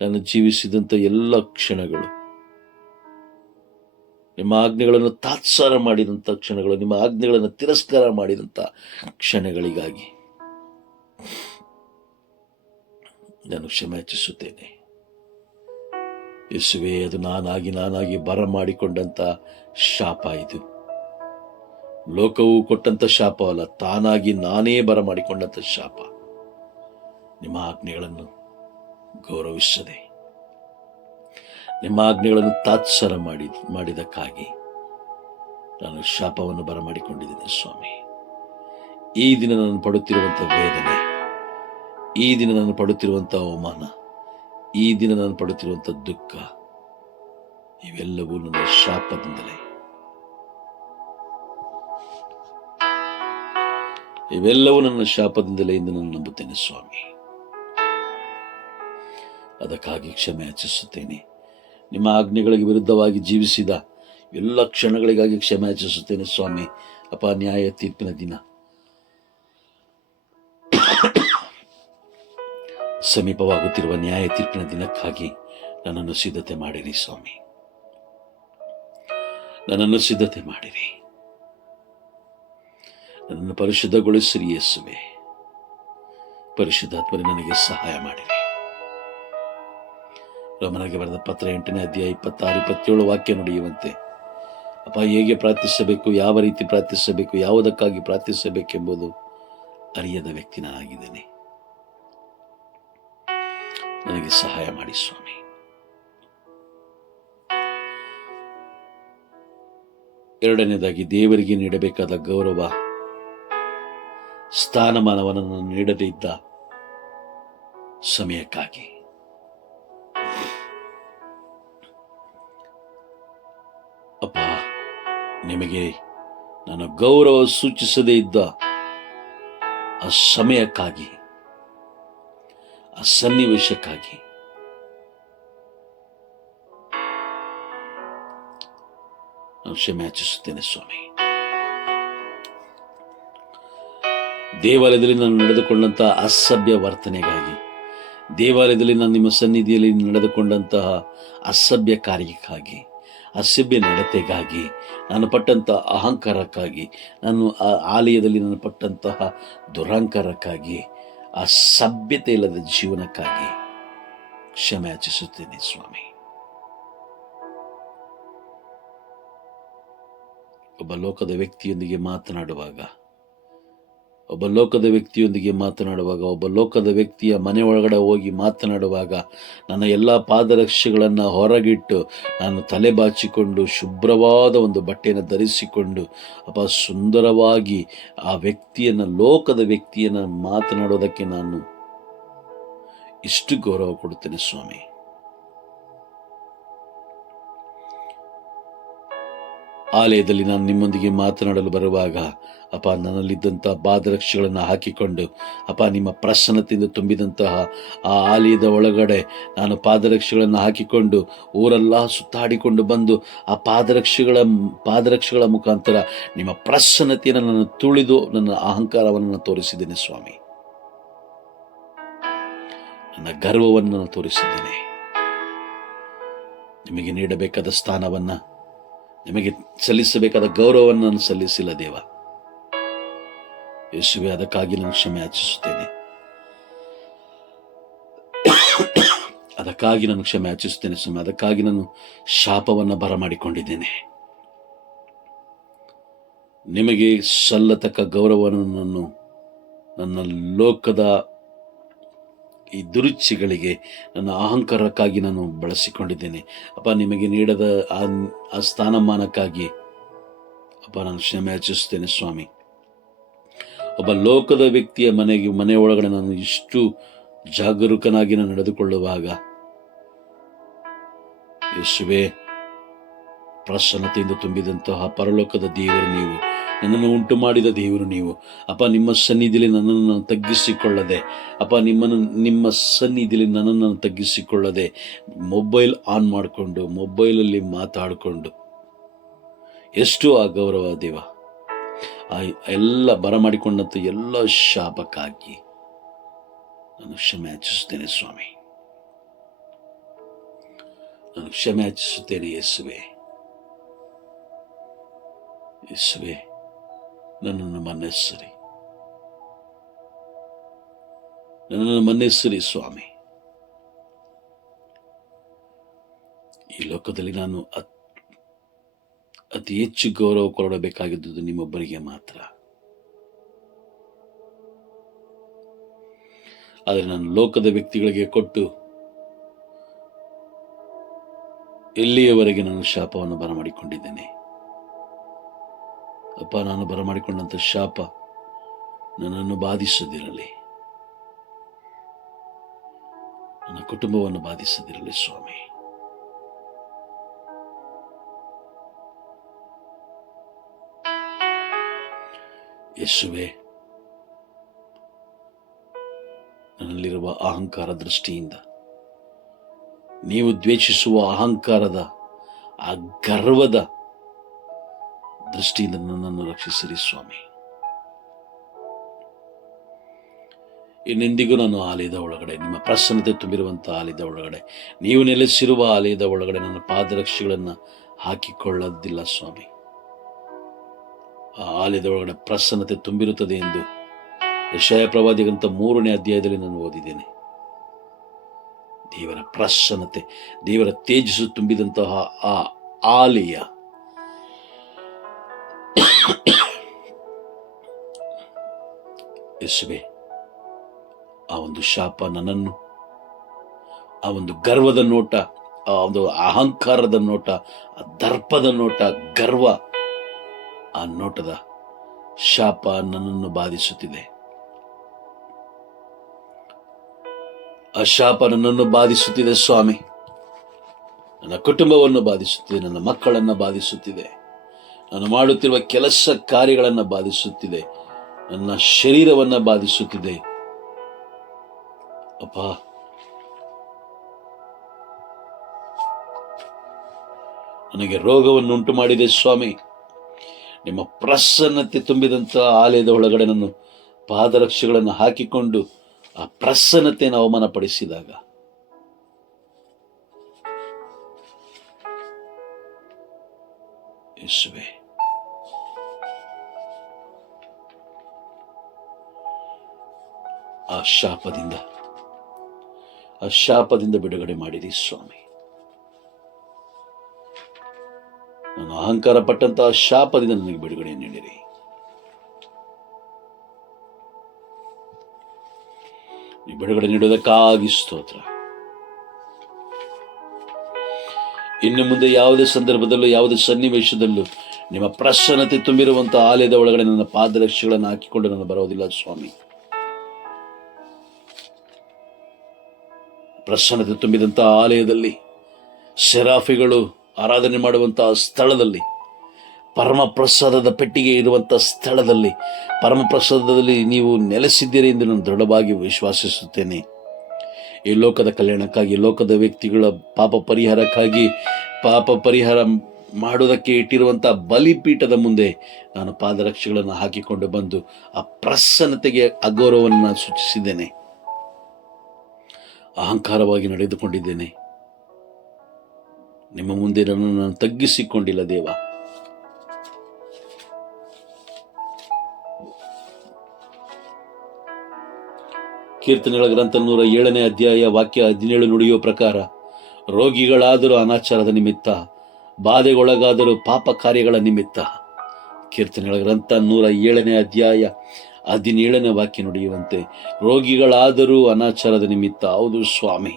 ನಾನು ಜೀವಿಸಿದಂಥ ಎಲ್ಲ ಕ್ಷಣಗಳು, ನಿಮ್ಮ ಆಜ್ಞೆಗಳನ್ನು ತಾತ್ಸಾರ ಮಾಡಿದಂಥ ಕ್ಷಣಗಳು, ನಿಮ್ಮ ಆಜ್ಞೆಗಳನ್ನು ತಿರಸ್ಕಾರ ಮಾಡಿದಂಥ ಕ್ಷಣಗಳಿಗಾಗಿ ನಾನು ಕ್ಷಮೆ ಯಾಚಿಸುತ್ತೇನೆ ಯೇಸುವೆ. ಅದು ನಾನಾಗಿ ಬರಮಾಡಿಕೊಂಡಂಥ ಶಾಪ. ಇದು ಲೋಕವು ಕೊಟ್ಟಂಥ ಶಾಪವಲ್ಲ, ತಾನಾಗಿ ನಾನೇ ಬರಮಾಡಿಕೊಂಡಂಥ ಶಾಪ. ನಿಮ್ಮ ಆಜ್ಞೆಗಳನ್ನು ಗೌರವಿಸದೆ, ನಿಮ್ಮ ಆಜ್ಞೆಗಳನ್ನು ತಾತ್ಸಾರ ಮಾಡಿದಕ್ಕಾಗಿ ನಾನು ಶಾಪವನ್ನು ಬರಮಾಡಿಕೊಂಡಿದ್ದೇನೆ ಸ್ವಾಮಿ. ಈ ದಿನ ನಾನು ಪಡುತ್ತಿರುವಂಥ ವೇದನೆ, ಈ ದಿನ ನಾನು ಪಡುತ್ತಿರುವಂಥ ಅವಮಾನ, ಈ ದಿನ ನಾನು ಪಡುತ್ತಿರುವಂಥ ದುಃಖ, ಇವೆಲ್ಲವೂ ನನ್ನ ಶಾಪದಿಂದಲೇ. ಇವೆಲ್ಲವೂ ನನ್ನ ಶಾಪದಿಂದಲೇ ಎಂದು ನಾನು ನಂಬುತ್ತೇನೆ ಸ್ವಾಮಿ. ಅದಕ್ಕಾಗಿ ಕ್ಷಮೆ ಯಾಚಿಸುತ್ತೇನೆ. ನಿಮ್ಮ ಆಜ್ಞೆಗಳಿಗೆ ವಿರುದ್ಧವಾಗಿ ಜೀವಿಸಿದ ಎಲ್ಲ ಕ್ಷಣಗಳಿಗಾಗಿ ಕ್ಷಮೆ ಯಾಚಿಸುತ್ತೇನೆ ಸ್ವಾಮಿ. ಅಪ್ಪ, ನ್ಯಾಯ ತೀರ್ಪಿನ ದಿನ ಸಮೀಪವಾಗುತ್ತಿರುವ ನ್ಯಾಯ ತೀರ್ಪಿನ ದಿನಕ್ಕಾಗಿ ನನ್ನನ್ನು ಸಿದ್ಧತೆ ಮಾಡಿರಿ ಸ್ವಾಮಿ. ನನ್ನನ್ನು ಸಿದ್ಧತೆ ಮಾಡಿರಿ. ನನ್ನನ್ನು ಪರಿಶುದ್ಧಗೊಳಿಸಿರಿ ಯೇಸುವೆ. ಪರಿಶುದ್ಧಾತ್ಮರೇ, ನನಗೆ ಸಹಾಯ ಮಾಡಿರಿ. ರೋಮನರಿಗೆ ಬರೆದ ಪತ್ರ 8ನೇ ಅಧ್ಯಾಯ 26-27 ವಾಕ್ಯ ನುಡಿಯುವಂತೆ, ಅಪ್ಪ, ಹೇಗೆ ಪ್ರಾರ್ಥಿಸಬೇಕು, ಯಾವ ರೀತಿ ಪ್ರಾರ್ಥಿಸಬೇಕು, ಯಾವುದಕ್ಕಾಗಿ ಪ್ರಾರ್ಥಿಸಬೇಕೆಂಬುದು ಅರಿಯದ ವ್ಯಕ್ತಿ ನಾನಾಗಿದ್ದೇನೆ. ನನಗೆ ಸಹಾಯ ಮಾಡಿ ಸ್ವಾಮಿ. ಎರಡನೇದಾಗಿ, ದೇವರಿಗೆ ನೀಡಬೇಕಾದ ಗೌರವ ಸ್ಥಾನಮಾನವನ್ನು ನೀಡದೇ ಇದ್ದ ಸಮಯಕ್ಕಾಗಿ. ಅಪ್ಪ, ನಿಮಗೆ ನಾನು ಗೌರವ ಸೂಚಿಸದೇ ಇದ್ದ ಆ ಸಮಯಕ್ಕಾಗಿ, ಆ ಸನ್ನಿವೇಶಕ್ಕಾಗಿ ನಾನು ಕ್ಷಮೆ ಯಾಚಿಸುತ್ತೇನೆ ಸ್ವಾಮಿ. ದೇವಾಲಯದಲ್ಲಿ ನಾನು ನಡೆದುಕೊಂಡಂತಹ ಅಸಭ್ಯ ವರ್ತನೆಗಾಗಿ, ದೇವಾಲಯದಲ್ಲಿ ನಾನು ನಿಮ್ಮ ಸನ್ನಿಧಿಯಲ್ಲಿ ನಡೆದುಕೊಂಡಂತಹ ಅಸಭ್ಯ ಕಾರ್ಯಕ್ಕಾಗಿ, ಅಸಭ್ಯ ನಡತೆಗಾಗಿ, ನಾನು ಪಟ್ಟಂತಹ ಅಹಂಕಾರಕ್ಕಾಗಿ, ನಾನು ಆ ಆಲಯದಲ್ಲಿ ನಾನು ಪಟ್ಟಂತಹ ದುರಹಂಕಾರಕ್ಕಾಗಿ, ಆ ಸಭ್ಯತೆ ಇಲ್ಲದ ಜೀವನಕ್ಕಾಗಿ ಕ್ಷಮೆ ಯಾಚಿಸುತ್ತೇನೆ ಸ್ವಾಮಿ. ಒಬ್ಬ ಲೋಕದ ವ್ಯಕ್ತಿಯೊಂದಿಗೆ ಮಾತನಾಡುವಾಗ, ಒಬ್ಬ ಲೋಕದ ವ್ಯಕ್ತಿಯ ಮನೆ ಒಳಗಡೆ ಹೋಗಿ ಮಾತನಾಡುವಾಗ ನನ್ನ ಎಲ್ಲ ಪಾದರಕ್ಷೆಗಳನ್ನು ಹೊರಗಿಟ್ಟು, ನಾನು ತಲೆ ಬಾಚಿಕೊಂಡು ಶುಭ್ರವಾದ ಒಂದು ಬಟ್ಟೆಯನ್ನು ಧರಿಸಿಕೊಂಡು, ಅಪ್ಪ, ಸುಂದರವಾಗಿ ಆ ಲೋಕದ ವ್ಯಕ್ತಿಯನ್ನು ಮಾತನಾಡೋದಕ್ಕೆ ನಾನು ಇಷ್ಟು ಗೌರವ ಕೊಡುತ್ತೇನೆ ಸ್ವಾಮಿ. ಆಲಯದಲ್ಲಿ ನಾನು ನಿಮ್ಮೊಂದಿಗೆ ಮಾತನಾಡಲು ಬರುವಾಗ, ಅಪ್ಪ, ನನ್ನಲ್ಲಿದ್ದಂಥ ಪಾದರಕ್ಷೆಗಳನ್ನು ಹಾಕಿಕೊಂಡು, ಅಪ್ಪ, ನಿಮ್ಮ ಪ್ರಸನ್ನತೆಯಿಂದ ತುಂಬಿದಂತಹ ಆ ಆಲಯದ ಒಳಗಡೆ ನಾನು ಪಾದರಕ್ಷೆಗಳನ್ನು ಹಾಕಿಕೊಂಡು ಊರೆಲ್ಲ ಸುತ್ತಾಡಿಕೊಂಡು ಬಂದು ಆ ಪಾದರಕ್ಷೆಗಳ ಮುಖಾಂತರ ನಿಮ್ಮ ಪ್ರಸನ್ನತೆಯನ್ನು ನಾನು ತುಳಿದು ನನ್ನ ಅಹಂಕಾರವನ್ನು ತೋರಿಸಿದ್ದೇನೆ ಸ್ವಾಮಿ. ನನ್ನ ಗರ್ವವನ್ನು ನಾನು ತೋರಿಸಿದ್ದೇನೆ. ನಿಮಗೆ ನೀಡಬೇಕಾದ ಸ್ಥಾನವನ್ನು, ನಿಮಗೆ ಸಲ್ಲಿಸಬೇಕಾದ ಗೌರವವನ್ನು ನಾನು ಸಲ್ಲಿಸಿಲ್ಲ ದೇವ ಯೇಸುವೆ. ಅದಕ್ಕಾಗಿ ನಾನು ಕ್ಷಮೆ ಯಾಚಿಸುತ್ತೇನೆ. ಸ್ವಾಮಿ. ಅದಕ್ಕಾಗಿ ನಾನು ಶಾಪವನ್ನು ಬರಮಾಡಿಕೊಂಡಿದ್ದೇನೆ. ನಿಮಗೆ ಸಲ್ಲತಕ್ಕ ಗೌರವವನ್ನು ನನ್ನ ಲೋಕದ ಈ ದುರುಚ್ಛೆಗಳಿಗೆ, ನನ್ನ ಅಹಂಕಾರಕ್ಕಾಗಿ ನಾನು ಬಳಸಿಕೊಂಡಿದ್ದೇನೆ. ಅಪ್ಪ, ನಿಮಗೆ ನೀಡದ ಆ ಸ್ಥಾನಮಾನಕ್ಕಾಗಿ ಅಪ್ಪ, ನಾನು ಕ್ಷಮೆ ಯಾಚಿಸುತ್ತೇನೆ ಸ್ವಾಮಿ. ಒಬ್ಬ ಲೋಕದ ವ್ಯಕ್ತಿಯ ಮನೆ ಒಳಗಡೆ ನಾನು ಇಷ್ಟು ಜಾಗರೂಕನಾಗಿ ನಾನು ನಡೆದುಕೊಳ್ಳುವಾಗ, ಯೇಸುವೆ, ಪ್ರಸನ್ನತೆಯಿಂದ ತುಂಬಿದಂತಹ ಪರಲೋಕದ ದೇವರು ನೀವು, ನನ್ನನ್ನು ಉಂಟು ಮಾಡಿದ ದೇವರು ನೀವು. ಅಪ್ಪ, ನಿಮ್ಮ ಸನ್ನಿಧಿಯಲ್ಲಿ ನನ್ನನ್ನು ತಗ್ಗಿಸಿಕೊಳ್ಳದೆ, ಅಪ್ಪ, ನಿಮ್ಮ ಸನ್ನಿಧಿಯಲ್ಲಿ ನನ್ನನ್ನು ತಗ್ಗಿಸಿಕೊಳ್ಳದೆ, ಮೊಬೈಲ್ ಆನ್ ಮಾಡಿಕೊಂಡು ಮೊಬೈಲಲ್ಲಿ ಮಾತಾಡಿಕೊಂಡು ಎಷ್ಟು ಅಗೌರವ ದೇವ. ಆ ಎಲ್ಲ ಬರಮಾಡಿಕೊಂಡಂಥ ಎಲ್ಲ ಶಾಪಕ್ಕಾಗಿ ನಾನು ಕ್ಷಮೆ ಯಾಚಿಸುತ್ತೇನೆ ಸ್ವಾಮಿ. ನಾನು ಕ್ಷಮೆ ಯಾಚಿಸುತ್ತೇನೆ ಯೇಸುವೆ. ನನ್ನನ್ನು ಮನ್ನಿಸಿರಿ ಸ್ವಾಮಿ. ಈ ಲೋಕದಲ್ಲಿ ನಾನು ಅತಿ ಹೆಚ್ಚು ಗೌರವ ಕೊಡಬೇಕಾಗಿದ್ದುದು ನಿಮ್ಮೊಬ್ಬರಿಗೆ ಮಾತ್ರ. ಆದರೆ ನಾನು ಲೋಕದ ವ್ಯಕ್ತಿಗಳಿಗೆ ಕೊಟ್ಟು ಎಲ್ಲಿಯವರೆಗೆ ನಾನು ಶಾಪವನ್ನು ಬರಮಾಡಿಕೊಂಡಿದ್ದೇನೆ. ಅಪ್ಪ, ನಾನು ಬರಮಾಡಿಕೊಂಡಂಥ ಶಾಪ ನನ್ನನ್ನು ಬಾಧಿಸದಿರಲಿ, ನನ್ನ ಕುಟುಂಬವನ್ನು ಬಾಧಿಸದಿರಲಿ ಸ್ವಾಮಿ. ಯೇಸುವೆ, ನನ್ನಲ್ಲಿರುವ ಅಹಂಕಾರ ದೃಷ್ಟಿಯಿಂದ, ನೀವು ದ್ವೇಷಿಸುವ ಅಹಂಕಾರದ ಆ ಗರ್ವದ ದೃಷ್ಟಿಯಿಂದ ನನ್ನನ್ನು ರಕ್ಷಿಸಿರಿ ಸ್ವಾಮಿ. ಇನ್ನೆಂದಿಗೂ ನಾನು ಆಲಯದ ಒಳಗಡೆ, ನಿಮ್ಮ ಪ್ರಸನ್ನತೆ ತುಂಬಿರುವಂಥ ಆಲಯದ ಒಳಗಡೆ, ನೀವು ನೆಲೆಸಿರುವ ಆಲಯದ ಒಳಗಡೆ ನನ್ನ ಪಾದರಕ್ಷೆಗಳನ್ನು ಹಾಕಿಕೊಳ್ಳೋದಿಲ್ಲ ಸ್ವಾಮಿ. ಆ ಆಲಯದ ಒಳಗಡೆ ಪ್ರಸನ್ನತೆ ತುಂಬಿರುತ್ತದೆ ಎಂದು ಯೆಶಾಯ ಪ್ರವಾದಿ ಗ್ರಂಥ 3ನೇ ಅಧ್ಯಾಯದಲ್ಲಿ ನಾನು ಓದಿದ್ದೇನೆ. ದೇವರ ಪ್ರಸನ್ನತೆ, ದೇವರ ತೇಜಸ್ಸು ತುಂಬಿದಂತಹ ಆ ಆಲಯ ಯೇಸುವೇ, ಆ ಒಂದು ಶಾಪ ನನ್ನನ್ನು, ಆ ಒಂದು ಗರ್ವದ ನೋಟ, ಆ ಒಂದು ಅಹಂಕಾರದ ನೋಟ, ಆ ದರ್ಪದ ನೋಟ, ಗರ್ವ, ಆ ನೋಟದ ಶಾಪ ನನ್ನನ್ನು ಬಾಧಿಸುತ್ತಿದೆ. ಆ ಶಾಪ ನನ್ನನ್ನು ಬಾಧಿಸುತ್ತಿದೆ ಸ್ವಾಮಿ. ನನ್ನ ಕುಟುಂಬವನ್ನು ಬಾಧಿಸುತ್ತಿದೆ, ನನ್ನ ಮಕ್ಕಳನ್ನು ಬಾಧಿಸುತ್ತಿದೆ, ನಾನು ಮಾಡುತ್ತಿರುವ ಕೆಲಸ ಕಾರ್ಯಗಳನ್ನು ಬಾಧಿಸುತ್ತಿದೆ, ನನ್ನ ಶರೀರವನ್ನು ಬಾಧಿಸುತ್ತಿದೆ. ಅಪ್ಪ, ನನಗೆ ರೋಗವನ್ನು ಉಂಟು ಮಾಡಿದೆ ಸ್ವಾಮಿ. ನಿಮ್ಮ ಪ್ರಸನ್ನತೆ ತುಂಬಿದಂಥ ಆಲಯದ ಒಳಗಡೆ ನಾನು ಪಾದರಕ್ಷೆಗಳನ್ನು ಹಾಕಿಕೊಂಡು ಆ ಪ್ರಸನ್ನತೆಯನ್ನು ಅವಮಾನಪಡಿಸಿದಾಗ ಯೇಸುವೇ, ಆ ಶಾಪದಿಂದ ಬಿಡುಗಡೆ ಮಾಡಿರಿ ಸ್ವಾಮಿ. ನಾನು ಅಹಂಕಾರ ಪಟ್ಟಂತಹ ಶಾಪದಿಂದ ನನಗೆ ಬಿಡುಗಡೆ ನೀಡಿರಿ. ಈ ಬಿಡುಗಡೆ ನೀಡುವುದಕ್ಕಾಗಿ ಸ್ತೋತ್ರ. ಇನ್ನು ಮುಂದೆ ಯಾವುದೇ ಸಂದರ್ಭದಲ್ಲೂ, ಯಾವುದೇ ಸನ್ನಿವೇಶದಲ್ಲೂ ನಿಮ್ಮ ಪ್ರಸನ್ನತೆ ತುಂಬಿರುವಂತಹ ಆಲಯದ ಒಳಗಡೆ ನನ್ನ ಪಾದರಕ್ಷೆಗಳನ್ನು ಹಾಕಿಕೊಂಡು ನಾನು ಬರೋದಿಲ್ಲ ಸ್ವಾಮಿ. ಪ್ರಸನ್ನತೆ ತುಂಬಿದಂತಹ ಆಲಯದಲ್ಲಿ, ಸೆರಾಫಿಗಳು ಆರಾಧನೆ ಮಾಡುವಂತಹ ಸ್ಥಳದಲ್ಲಿ, ಪರಮಪ್ರಸಾದದ ಪೆಟ್ಟಿಗೆ ಇರುವಂತಹ ಸ್ಥಳದಲ್ಲಿ, ಪರಮಪ್ರಸಾದದಲ್ಲಿ ನೀವು ನೆಲೆಸಿದ್ದೀರಿ ಎಂದು ನಾನು ದೃಢವಾಗಿ ವಿಶ್ವಾಸಿಸುತ್ತೇನೆ. ಈ ಲೋಕದ ಕಲ್ಯಾಣಕ್ಕಾಗಿ, ಲೋಕದ ವ್ಯಕ್ತಿಗಳ ಪಾಪ ಪರಿಹಾರ ಮಾಡುವುದಕ್ಕೆ ಇಟ್ಟಿರುವಂತಹ ಬಲಿಪೀಠದ ಮುಂದೆ ನಾನು ಪಾದರಕ್ಷೆಗಳನ್ನು ಹಾಕಿಕೊಂಡು ಬಂದು ಆ ಪ್ರಸನ್ನತೆಗೆ ಅಗೌರವವನ್ನು ಸೂಚಿಸಿದ್ದೇನೆ. ಅಹಂಕಾರವಾಗಿ ನಡೆದುಕೊಂಡಿದ್ದೇನೆ. ನಿಮ್ಮ ಮುಂದೆ ನಾನು ತಗ್ಗಿಸಿಕೊಂಡಿಲ್ಲ ದೇವ. ಕೀರ್ತನೆಗಳ ಗ್ರಂಥ 107ನೇ ಅಧ್ಯಾಯ ವಾಕ್ಯ 17 ನುಡಿಯುವ ಪ್ರಕಾರ, ರೋಗಿಗಳಾದರೂ ಅನಾಚಾರದ ನಿಮಿತ್ತ, ಬಾಧೆಗೊಳಗಾದರೂ ಪಾಪ ಕಾರ್ಯಗಳ ನಿಮಿತ್ತ. ಕೀರ್ತನೆಗಳ ಗ್ರಂಥ 107ನೇ ಅಧ್ಯಾಯ 17ನೇ ವಾಕ್ಯ ನುಡಿಯುವಂತೆ, ರೋಗಿಗಳಾದರೂ ಅನಾಚಾರದ ನಿಮಿತ್ತ. ಹೌದು ಸ್ವಾಮಿ,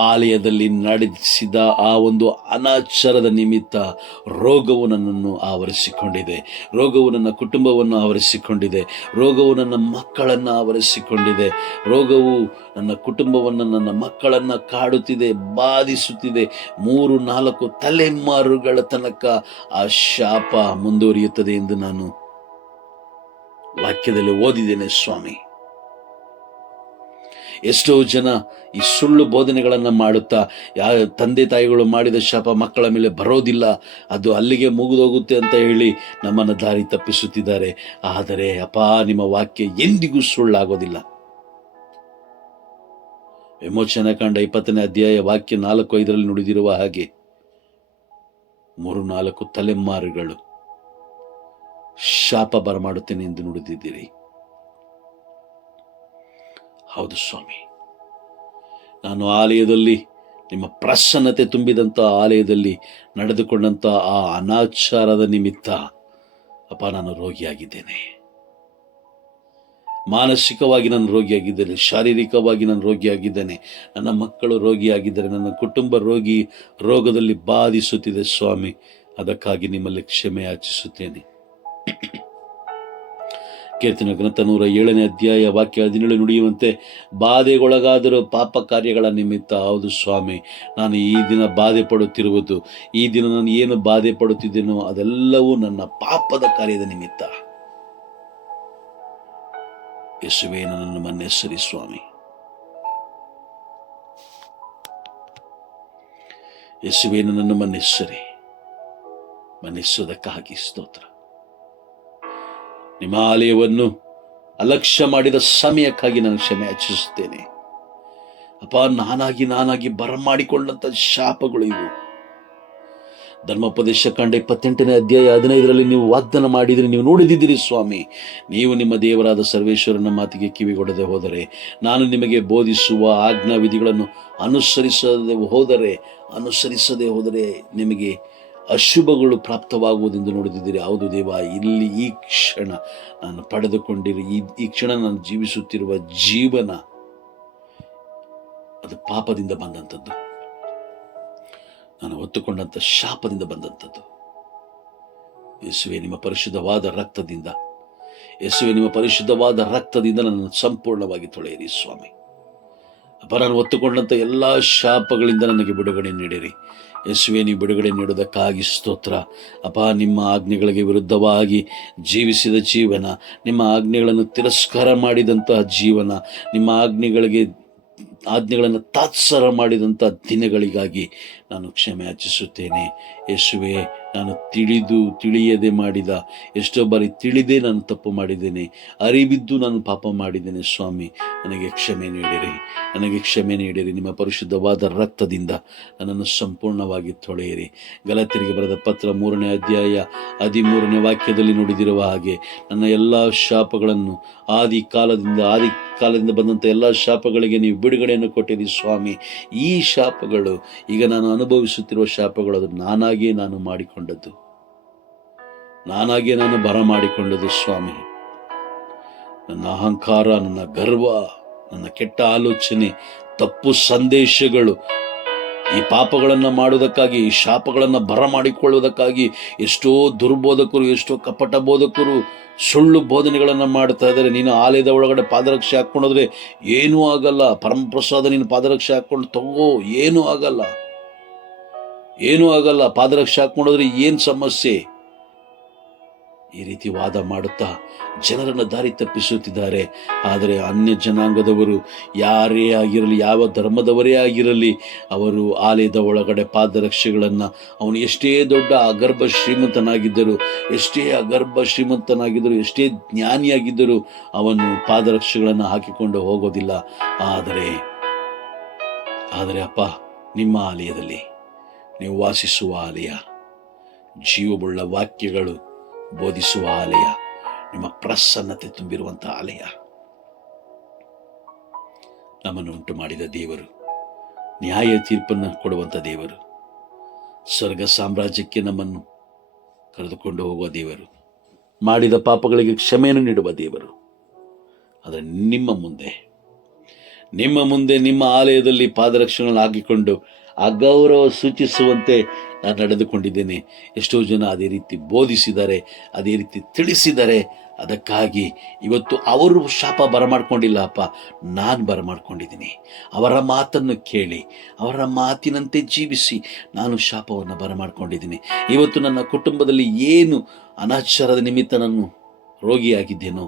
ಆಲಯದಲ್ಲಿ ನಡೆಸಿದ ಆ ಒಂದು ಅನಾಚಾರದ ನಿಮಿತ್ತ ರೋಗವು ನನ್ನನ್ನು ಆವರಿಸಿಕೊಂಡಿದೆ, ರೋಗವು ನನ್ನ ಕುಟುಂಬವನ್ನು ಆವರಿಸಿಕೊಂಡಿದೆ, ರೋಗವು ನನ್ನ ಮಕ್ಕಳನ್ನು ಆವರಿಸಿಕೊಂಡಿದೆ, ರೋಗವು ನನ್ನ ಕುಟುಂಬವನ್ನು, ನನ್ನ ಮಕ್ಕಳನ್ನು ಕಾಡುತ್ತಿದೆ, ಬಾಧಿಸುತ್ತಿದೆ. 3-4 ತಲೆಮಾರುಗಳ ತನಕ ಆ ಶಾಪ ಮುಂದುವರಿಯುತ್ತದೆ ಎಂದು ನಾನು ವಾಕ್ಯದಲ್ಲಿ ಓದಿದ್ದೇನೆ ಸ್ವಾಮಿ. ಎಷ್ಟೋ ಜನ ಈ ಸುಳ್ಳು ಬೋಧನೆಗಳನ್ನು ಮಾಡುತ್ತಾ, ತಂದೆ ತಾಯಿಗಳು ಮಾಡಿದ ಶಾಪ ಮಕ್ಕಳ ಮೇಲೆ ಬರೋದಿಲ್ಲ, ಅದು ಅಲ್ಲಿಗೆ ಮುಗಿದೋಗುತ್ತೆ ಅಂತ ಹೇಳಿ ನಮ್ಮನ್ನು ದಾರಿ ತಪ್ಪಿಸುತ್ತಿದ್ದಾರೆ. ಆದರೆ ಅಪ್ಪಾ, ನಿಮ್ಮ ವಾಕ್ಯ ಎಂದಿಗೂ ಸುಳ್ಳಾಗೋದಿಲ್ಲ. ವಿಮೋಚನಾ ಕಾಂಡ 20ನೇ ಅಧ್ಯಾಯ ವಾಕ್ಯ 4-5 ನುಡಿದಿರುವ ಹಾಗೆ 3-4 ತಲೆಮಾರುಗಳು ಶಾಪ ಬರಮಾಡುತ್ತೇನೆ ಎಂದು ನುಡಿದಿದ್ದೀರಿ. ಹೌದು ಸ್ವಾಮಿ, ನಾನು ಆಲಯದಲ್ಲಿ, ನಿಮ್ಮ ಪ್ರಸನ್ನತೆ ತುಂಬಿದಂಥ ಆಲಯದಲ್ಲಿ ನಡೆದುಕೊಂಡಂಥ ಆ ಅನಾಚಾರದ ನಿಮಿತ್ತ ಅಪ್ಪ, ನಾನು ರೋಗಿಯಾಗಿದ್ದೇನೆ. ಮಾನಸಿಕವಾಗಿ ನಾನು ರೋಗಿಯಾಗಿದ್ದೇನೆ, ಶಾರೀರಿಕವಾಗಿ ನಾನು ರೋಗಿಯಾಗಿದ್ದೇನೆ, ನನ್ನ ಮಕ್ಕಳು ರೋಗಿಯಾಗಿದ್ದಾರೆ, ನನ್ನ ಕುಟುಂಬ ರೋಗದಲ್ಲಿ ಬಾಧಿಸುತ್ತಿದೆ ಸ್ವಾಮಿ. ಅದಕ್ಕಾಗಿ ನಿಮ್ಮಲ್ಲಿ ಕ್ಷಮೆ ಯಾಚಿಸುತ್ತೇನೆ. ಕೀರ್ತನೆ ಗ್ರಂಥ 107ನೇ ಅಧ್ಯಾಯ ವಾಕ್ಯ 17 ನುಡಿಯುವಂತೆ, ಬಾಧೆಗೊಳಗಾದರೂ ಪಾಪ ಕಾರ್ಯಗಳ ನಿಮಿತ್ತ. ಹೌದು ಸ್ವಾಮಿ, ನಾನು ಈ ದಿನ ಬಾಧೆ ಪಡುತ್ತಿರುವುದು, ಈ ದಿನ ನಾನು ಏನು ಬಾಧೆ ಪಡುತ್ತಿದ್ದೇನೋ ಅದೆಲ್ಲವೂ ನನ್ನ ಪಾಪದ ಕಾರ್ಯದ ನಿಮಿತ್ತ. ಯೇಸುವೇ, ನನ್ನನ್ನು ಮನ್ನಿಸಿರಿ ಸ್ವಾಮಿ. ಯೇಸುವೆ, ನನ್ನನ್ನು ಮನ್ನಿಸಿರಿ. ಮನ್ನಿಸುವುದಕ್ಕಾಗಿ ಸ್ತೋತ್ರ. ನಿಮ್ಮ ಆಲಯವನ್ನು ಅಲಕ್ಷ್ಯ ಮಾಡಿದ ಸಮಯಕ್ಕಾಗಿ ನಾನು ಕ್ಷಮೆ ಯಾಚಿಸುತ್ತೇನೆ ಅಪ್ಪ. ನಾನಾಗಿ ಬರಮಾಡಿಕೊಂಡಂತ ಶಾಪಗಳು ಇವು. ಧರ್ಮೋಪದೇಶ ಕಾಂಡ 28ನೇ ಅಧ್ಯಾಯ 15ರಲ್ಲಿ ನೀವು ವಾಗ್ದಾನ ಮಾಡಿದ್ರಿ, ನೀವು ನೋಡಿದಿದ್ದೀರಿ ಸ್ವಾಮಿ. ನೀವು ನಿಮ್ಮ ದೇವರಾದ ಸರ್ವೇಶ್ವರನ ಮಾತಿಗೆ ಕಿವಿಗೊಡದೆ ಹೋದರೆ, ನಾನು ನಿಮಗೆ ಬೋಧಿಸುವ ಆಜ್ಞಾ ವಿಧಿಗಳನ್ನು ಅನುಸರಿಸದೆ ಹೋದರೆ ನಿಮಗೆ ಅಶುಭಗಳು ಪ್ರಾಪ್ತವಾಗುವುದೆಂದು ನೋಡಿದಿದ್ದೀರಿ. ಹೌದು ದೇವ, ಇಲ್ಲಿ ಈ ಕ್ಷಣ ನಾನು ಪಡೆದುಕೊಂಡಿರುವ ಈ ಕ್ಷಣ ನಾನು ಜೀವಿಸುತ್ತಿರುವ ಜೀವನ ಅದು ಪಾಪದಿಂದ ಬಂದಂಥದ್ದು, ನಾನು ಹೊತ್ತುಕೊಂಡಂಥ ಶಾಪದಿಂದ ಬಂದಂಥದ್ದು. ಯೇಸುವೆ, ನಿಮ್ಮ ಪರಿಶುದ್ಧವಾದ ರಕ್ತದಿಂದ ನನ್ನನ್ನು ಸಂಪೂರ್ಣವಾಗಿ ತೊಳೆಯಿರಿ ಸ್ವಾಮಿ. ಅಪ್ಪ, ನಾನು ಹೊತ್ತುಕೊಂಡಂಥ ಎಲ್ಲ ಶಾಪಗಳಿಂದ ನನಗೆ ಬಿಡುಗಡೆ ನೀಡಿರಿ ಯೇಸುವೆ. ನೀವು ಬಿಡುಗಡೆ ನೀಡುವುದಕ್ಕಾಗಿ ಸ್ತೋತ್ರ ಅಪ್ಪ. ನಿಮ್ಮ ಆಜ್ಞೆಗಳಿಗೆ ವಿರುದ್ಧವಾಗಿ ಜೀವಿಸಿದ ಜೀವನ, ನಿಮ್ಮ ಆಜ್ಞೆಗಳನ್ನು ತಿರಸ್ಕಾರ ಮಾಡಿದಂತಹ ಜೀವನ, ನಿಮ್ಮ ಆಜ್ಞೆಗಳನ್ನು ತಾತ್ಸಾರ ಮಾಡಿದಂಥ ದಿನಗಳಿಗಾಗಿ ನಾನು ಕ್ಷಮೆ ಯಾಚಿಸುತ್ತೇನೆ ಯೇಸುವೆ. ನಾನು ತಿಳಿಯದೆ ಮಾಡಿದ ಎಷ್ಟೋ ಬಾರಿ ತಿಳಿದೇ ನಾನು ತಪ್ಪು ಮಾಡಿದ್ದೇನೆ, ಅರಿವಿದ್ದು ನಾನು ಪಾಪ ಮಾಡಿದ್ದೇನೆ ಸ್ವಾಮಿ. ನನಗೆ ಕ್ಷಮೆ ನೀಡಿರಿ. ನಿಮ್ಮ ಪರಿಶುದ್ಧವಾದ ರಕ್ತದಿಂದ ನನ್ನನ್ನು ಸಂಪೂರ್ಣವಾಗಿ ತೊಳೆಯಿರಿ. ಗಲಾತ್ಯರಿಗೆ ಬರೆದ ಪತ್ರ 3ನೇ ಅಧ್ಯಾಯ 13ನೇ ವಾಕ್ಯದಲ್ಲಿ ನುಡಿದಿರುವ ಹಾಗೆ ನನ್ನ ಎಲ್ಲ ಶಾಪಗಳನ್ನು ಆದಿ ಕಾಲದಿಂದ ಬಂದಂಥ ಎಲ್ಲ ಶಾಪಗಳಿಗೆ ನೀವು ಬಿಡುಗಡೆಯನ್ನು ಕೊಟ್ಟಿರಿ ಸ್ವಾಮಿ. ಈ ಶಾಪಗಳು ಈಗ ನಾನು ಅನುಭವಿಸುತ್ತಿರುವ ಶಾಪಗಳು, ಅದು ನಾನಾಗಿಯೇ ನಾನು ಬರಮಾಡಿಕೊಂಡದ್ದು ಸ್ವಾಮಿ. ನನ್ನ ಅಹಂಕಾರ, ನನ್ನ ಗರ್ವ, ನನ್ನ ಕೆಟ್ಟ ಆಲೋಚನೆ, ತಪ್ಪು ಸಂದೇಶಗಳು, ಈ ಪಾಪಗಳನ್ನು ಮಾಡುವುದಕ್ಕಾಗಿ, ಈ ಶಾಪಗಳನ್ನು ಬರಮಾಡಿಕೊಳ್ಳುವುದಕ್ಕಾಗಿ ಎಷ್ಟೋ ದುರ್ಬೋಧಕರು, ಎಷ್ಟೋ ಕಪಟ ಬೋಧಕರು ಸುಳ್ಳು ಬೋಧನೆಗಳನ್ನು ಮಾಡ್ತಾ ಇದ್ದಾರೆ. ನೀನು ಆಲಯದ ಒಳಗಡೆ ಪಾದರಕ್ಷೆ ಹಾಕ್ಕೊಂಡೋದ್ರೆ ಏನೂ ಆಗಲ್ಲ, ಪರಮಪ್ರಸಾದ ನೀನು ಪಾದರಕ್ಷೆ ಹಾಕ್ಕೊಂಡು ತಗೋ, ಏನೂ ಆಗಲ್ಲ, ಪಾದರಕ್ಷೆ ಹಾಕ್ಕೊಂಡೋದ್ರೆ ಏನು ಸಮಸ್ಯೆ? ಈ ರೀತಿ ವಾದ ಮಾಡುತ್ತಾ ಜನರನ್ನು ದಾರಿ ತಪ್ಪಿಸುತ್ತಿದ್ದಾರೆ. ಆದರೆ ಅನ್ಯ ಜನಾಂಗದವರು ಯಾರೇ ಆಗಿರಲಿ, ಯಾವ ಧರ್ಮದವರೇ ಆಗಿರಲಿ, ಅವರು ಆಲಯದ ಒಳಗಡೆ ಪಾದರಕ್ಷೆಗಳನ್ನು, ಅವನು ಎಷ್ಟೇ ದೊಡ್ಡ ಅಗರ್ಭ ಶ್ರೀಮಂತನಾಗಿದ್ದರು, ಎಷ್ಟೇ ಜ್ಞಾನಿಯಾಗಿದ್ದರೂ ಅವನು ಪಾದರಕ್ಷೆಗಳನ್ನು ಹಾಕಿಕೊಂಡು ಹೋಗೋದಿಲ್ಲ. ಆದರೆ ಅಪ್ಪ, ನಿಮ್ಮ ಆಲಯದಲ್ಲಿ, ನೀವು ವಾಸಿಸುವ ಆಲಯ, ಜೀವವುಳ್ಳ ವಾಕ್ಯಗಳು ಬೋಧಿಸುವ ಆಲಯ, ನಿಮ್ಮ ಪ್ರಸನ್ನತೆ ತುಂಬಿರುವಂತಹ ಆಲಯ, ನಮ್ಮನ್ನು ಉಂಟು ಮಾಡಿದ ದೇವರು, ನ್ಯಾಯ ತೀರ್ಪನ್ನು ಕೊಡುವಂಥ ದೇವರು, ಸ್ವರ್ಗ ಸಾಮ್ರಾಜ್ಯಕ್ಕೆ ನಮ್ಮನ್ನು ಕರೆದುಕೊಂಡು ಹೋಗುವ ದೇವರು, ಮಾಡಿದ ಪಾಪಗಳಿಗೆ ಕ್ಷಮೆಯನ್ನು ನೀಡುವ ದೇವರು. ಆದರೆ ನಿಮ್ಮ ಮುಂದೆ ನಿಮ್ಮ ಆಲಯದಲ್ಲಿ ಪಾದರಕ್ಷೆಗಳನ್ನು ಹಾಕಿಕೊಂಡು ಅಗೌರವ ಸೂಚಿಸುವಂತೆ ನಾನು ನಡೆದುಕೊಂಡಿದ್ದೇನೆ. ಎಷ್ಟೋ ಜನ ಅದೇ ರೀತಿ ಬೋಧಿಸಿದ್ದಾರೆ, ಅದೇ ರೀತಿ ತಿಳಿಸಿದ್ದಾರೆ. ಅದಕ್ಕಾಗಿ ಇವತ್ತು ಅವರು ಶಾಪ ಬರಮಾಡ್ಕೊಂಡಿಲ್ಲ ಅಪ್ಪ, ನಾನು ಬರಮಾಡ್ಕೊಂಡಿದ್ದೀನಿ. ಅವರ ಮಾತನ್ನು ಕೇಳಿ, ಅವರ ಮಾತಿನಂತೆ ಜೀವಿಸಿ ನಾನು ಶಾಪವನ್ನು ಬರಮಾಡ್ಕೊಂಡಿದ್ದೀನಿ. ಇವತ್ತು ನನ್ನ ಕುಟುಂಬದಲ್ಲಿ ಏನು ಅನಾಚಾರದ ನಿಮಿತ್ತ ನಾನು ರೋಗಿಯಾಗಿದ್ದೇನೋ,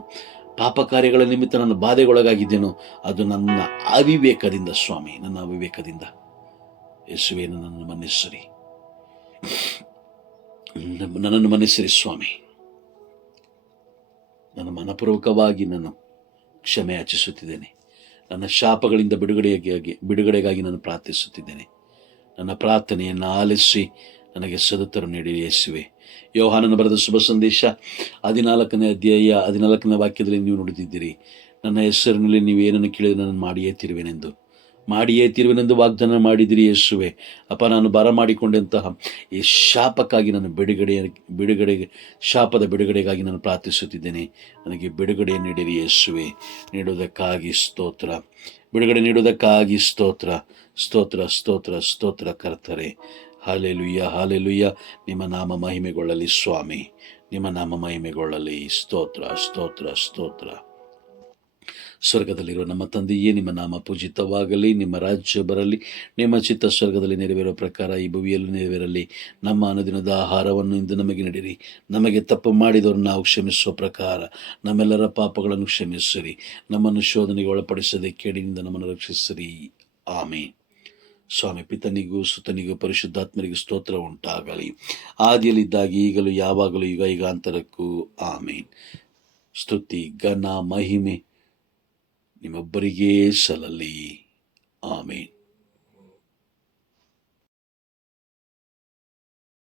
ಪಾಪ ಕಾರ್ಯಗಳ ನಿಮಿತ್ತ ನಾನು ಬಾಧೆಗೊಳಗಾಗಿದ್ದೇನೋ, ಅದು ನನ್ನ ಅವಿವೇಕದಿಂದ ಸ್ವಾಮಿ, ನನ್ನ ಅವಿವೇಕದಿಂದ. ಯೇಸುವೆ, ನನ್ನನ್ನು ಮನ್ನಿಸಿರಿ ಸ್ವಾಮಿ. ನನ್ನ ಮನಪೂರ್ವಕವಾಗಿ ನಾನು ಕ್ಷಮೆ ಯಾಚಿಸುತ್ತಿದ್ದೇನೆ. ನನ್ನ ಶಾಪಗಳಿಂದ ಬಿಡುಗಡೆಗಾಗಿ ನಾನು ಪ್ರಾರ್ಥಿಸುತ್ತಿದ್ದೇನೆ. ನನ್ನ ಪ್ರಾರ್ಥನೆಯನ್ನು ಆಲಿಸಿ ನನಗೆ ಸದುತ್ತರ ನೀಡಿ ಯೇಸುವೆ. ಯೋಹಾನನ ಬರೆದ ಶುಭ ಸಂದೇಶ 14ನೇ ಅಧ್ಯಾಯ 14ನೇ ವಾಕ್ಯದಲ್ಲಿ ನೀವು ನುಡಿದಿದ್ದೀರಿ, ನನ್ನ ಹೆಸರಿನಲ್ಲಿ ನೀವು ಏನನ್ನು ಕೇಳಿದರೆ ನಾನು ಮಾಡಿಯೇ ತಿರುವೆನೆಂದು ವಾಗ್ದಾನ ಮಾಡಿದಿರಿ ಯೇಸುವೆ. ಅಪ್ಪ, ನಾನು ಬರಮಾಡಿಕೊಂಡಂತಹ ಈ ಶಾಪಕ್ಕಾಗಿ ನಾನು ಶಾಪದ ಬಿಡುಗಡೆಗಾಗಿ ನಾನು ಪ್ರಾರ್ಥಿಸುತ್ತಿದ್ದೇನೆ. ನನಗೆ ಬಿಡುಗಡೆ ನೀಡಿರಿ ಯೇಸುವೆ. ನೀಡುವುದಕ್ಕಾಗಿ ಸ್ತೋತ್ರ, ಬಿಡುಗಡೆ ನೀಡುವುದಕ್ಕಾಗಿ ಸ್ತೋತ್ರ ಕರ್ತರೆ. ಹಾಲೆಲುಯ್ಯ. ನಿಮ್ಮ ನಾಮ ಮಹಿಮೆಗೊಳ್ಳಲಿ ಸ್ವಾಮಿ, ನಿಮ್ಮ ನಾಮ ಮಹಿಮೆಗೊಳ್ಳಲಿ. ಸ್ತೋತ್ರ. ಸ್ವರ್ಗದಲ್ಲಿರುವ ನಮ್ಮ ತಂದೆಯೇ, ನಿಮ್ಮ ನಾಮ ಪೂಜಿತವಾಗಲಿ, ನಿಮ್ಮ ರಾಜ್ಯ ಬರಲಿ, ನಿಮ್ಮ ಚಿತ್ತ ಸ್ವರ್ಗದಲ್ಲಿ ನೆರವೇರುವ ಪ್ರಕಾರ ಈ ಭೂಮಿಯಲ್ಲೂ ನೆರವೇರಲಿ. ನಮ್ಮ ಅನುದಿನದ ಆಹಾರವನ್ನು ಇಂದು ನಮಗೆ ನೀಡಿರಿ. ನಮಗೆ ತಪ್ಪು ಮಾಡಿದವರು ನಾವು ಕ್ಷಮಿಸುವ ಪ್ರಕಾರ ನಮ್ಮೆಲ್ಲರ ಪಾಪಗಳನ್ನು ಕ್ಷಮಿಸಿರಿ. ನಮ್ಮನ್ನು ಶೋಧನೆಗೆ ಒಳಪಡಿಸದೆ ಕೇಡಿನಿಂದ ನಮ್ಮನ್ನು ರಕ್ಷಿಸಿರಿ. ಆಮೆನ್. ಸ್ವಾಮಿ, ಪಿತನಿಗೂ ಸುತನಿಗೂ ಪರಿಶುದ್ಧಾತ್ಮರಿಗೂ ಸ್ತೋತ್ರ ಉಂಟಾಗಲಿ. ಆದಿಯಲ್ಲಿದ್ದಾಗ ಈಗಲೂ ಯಾವಾಗಲೂ ಯುಗ ಯುಗಾಂತರಕ್ಕೂ ಆಮೇನ್. ಸ್ತುತಿ ಘನ ಮಹಿಮೆ ನಿಮ್ಮೊಬ್ಬರಿಗೇ ಸಲ್ಲಲಿ. ಆಮೇನ್.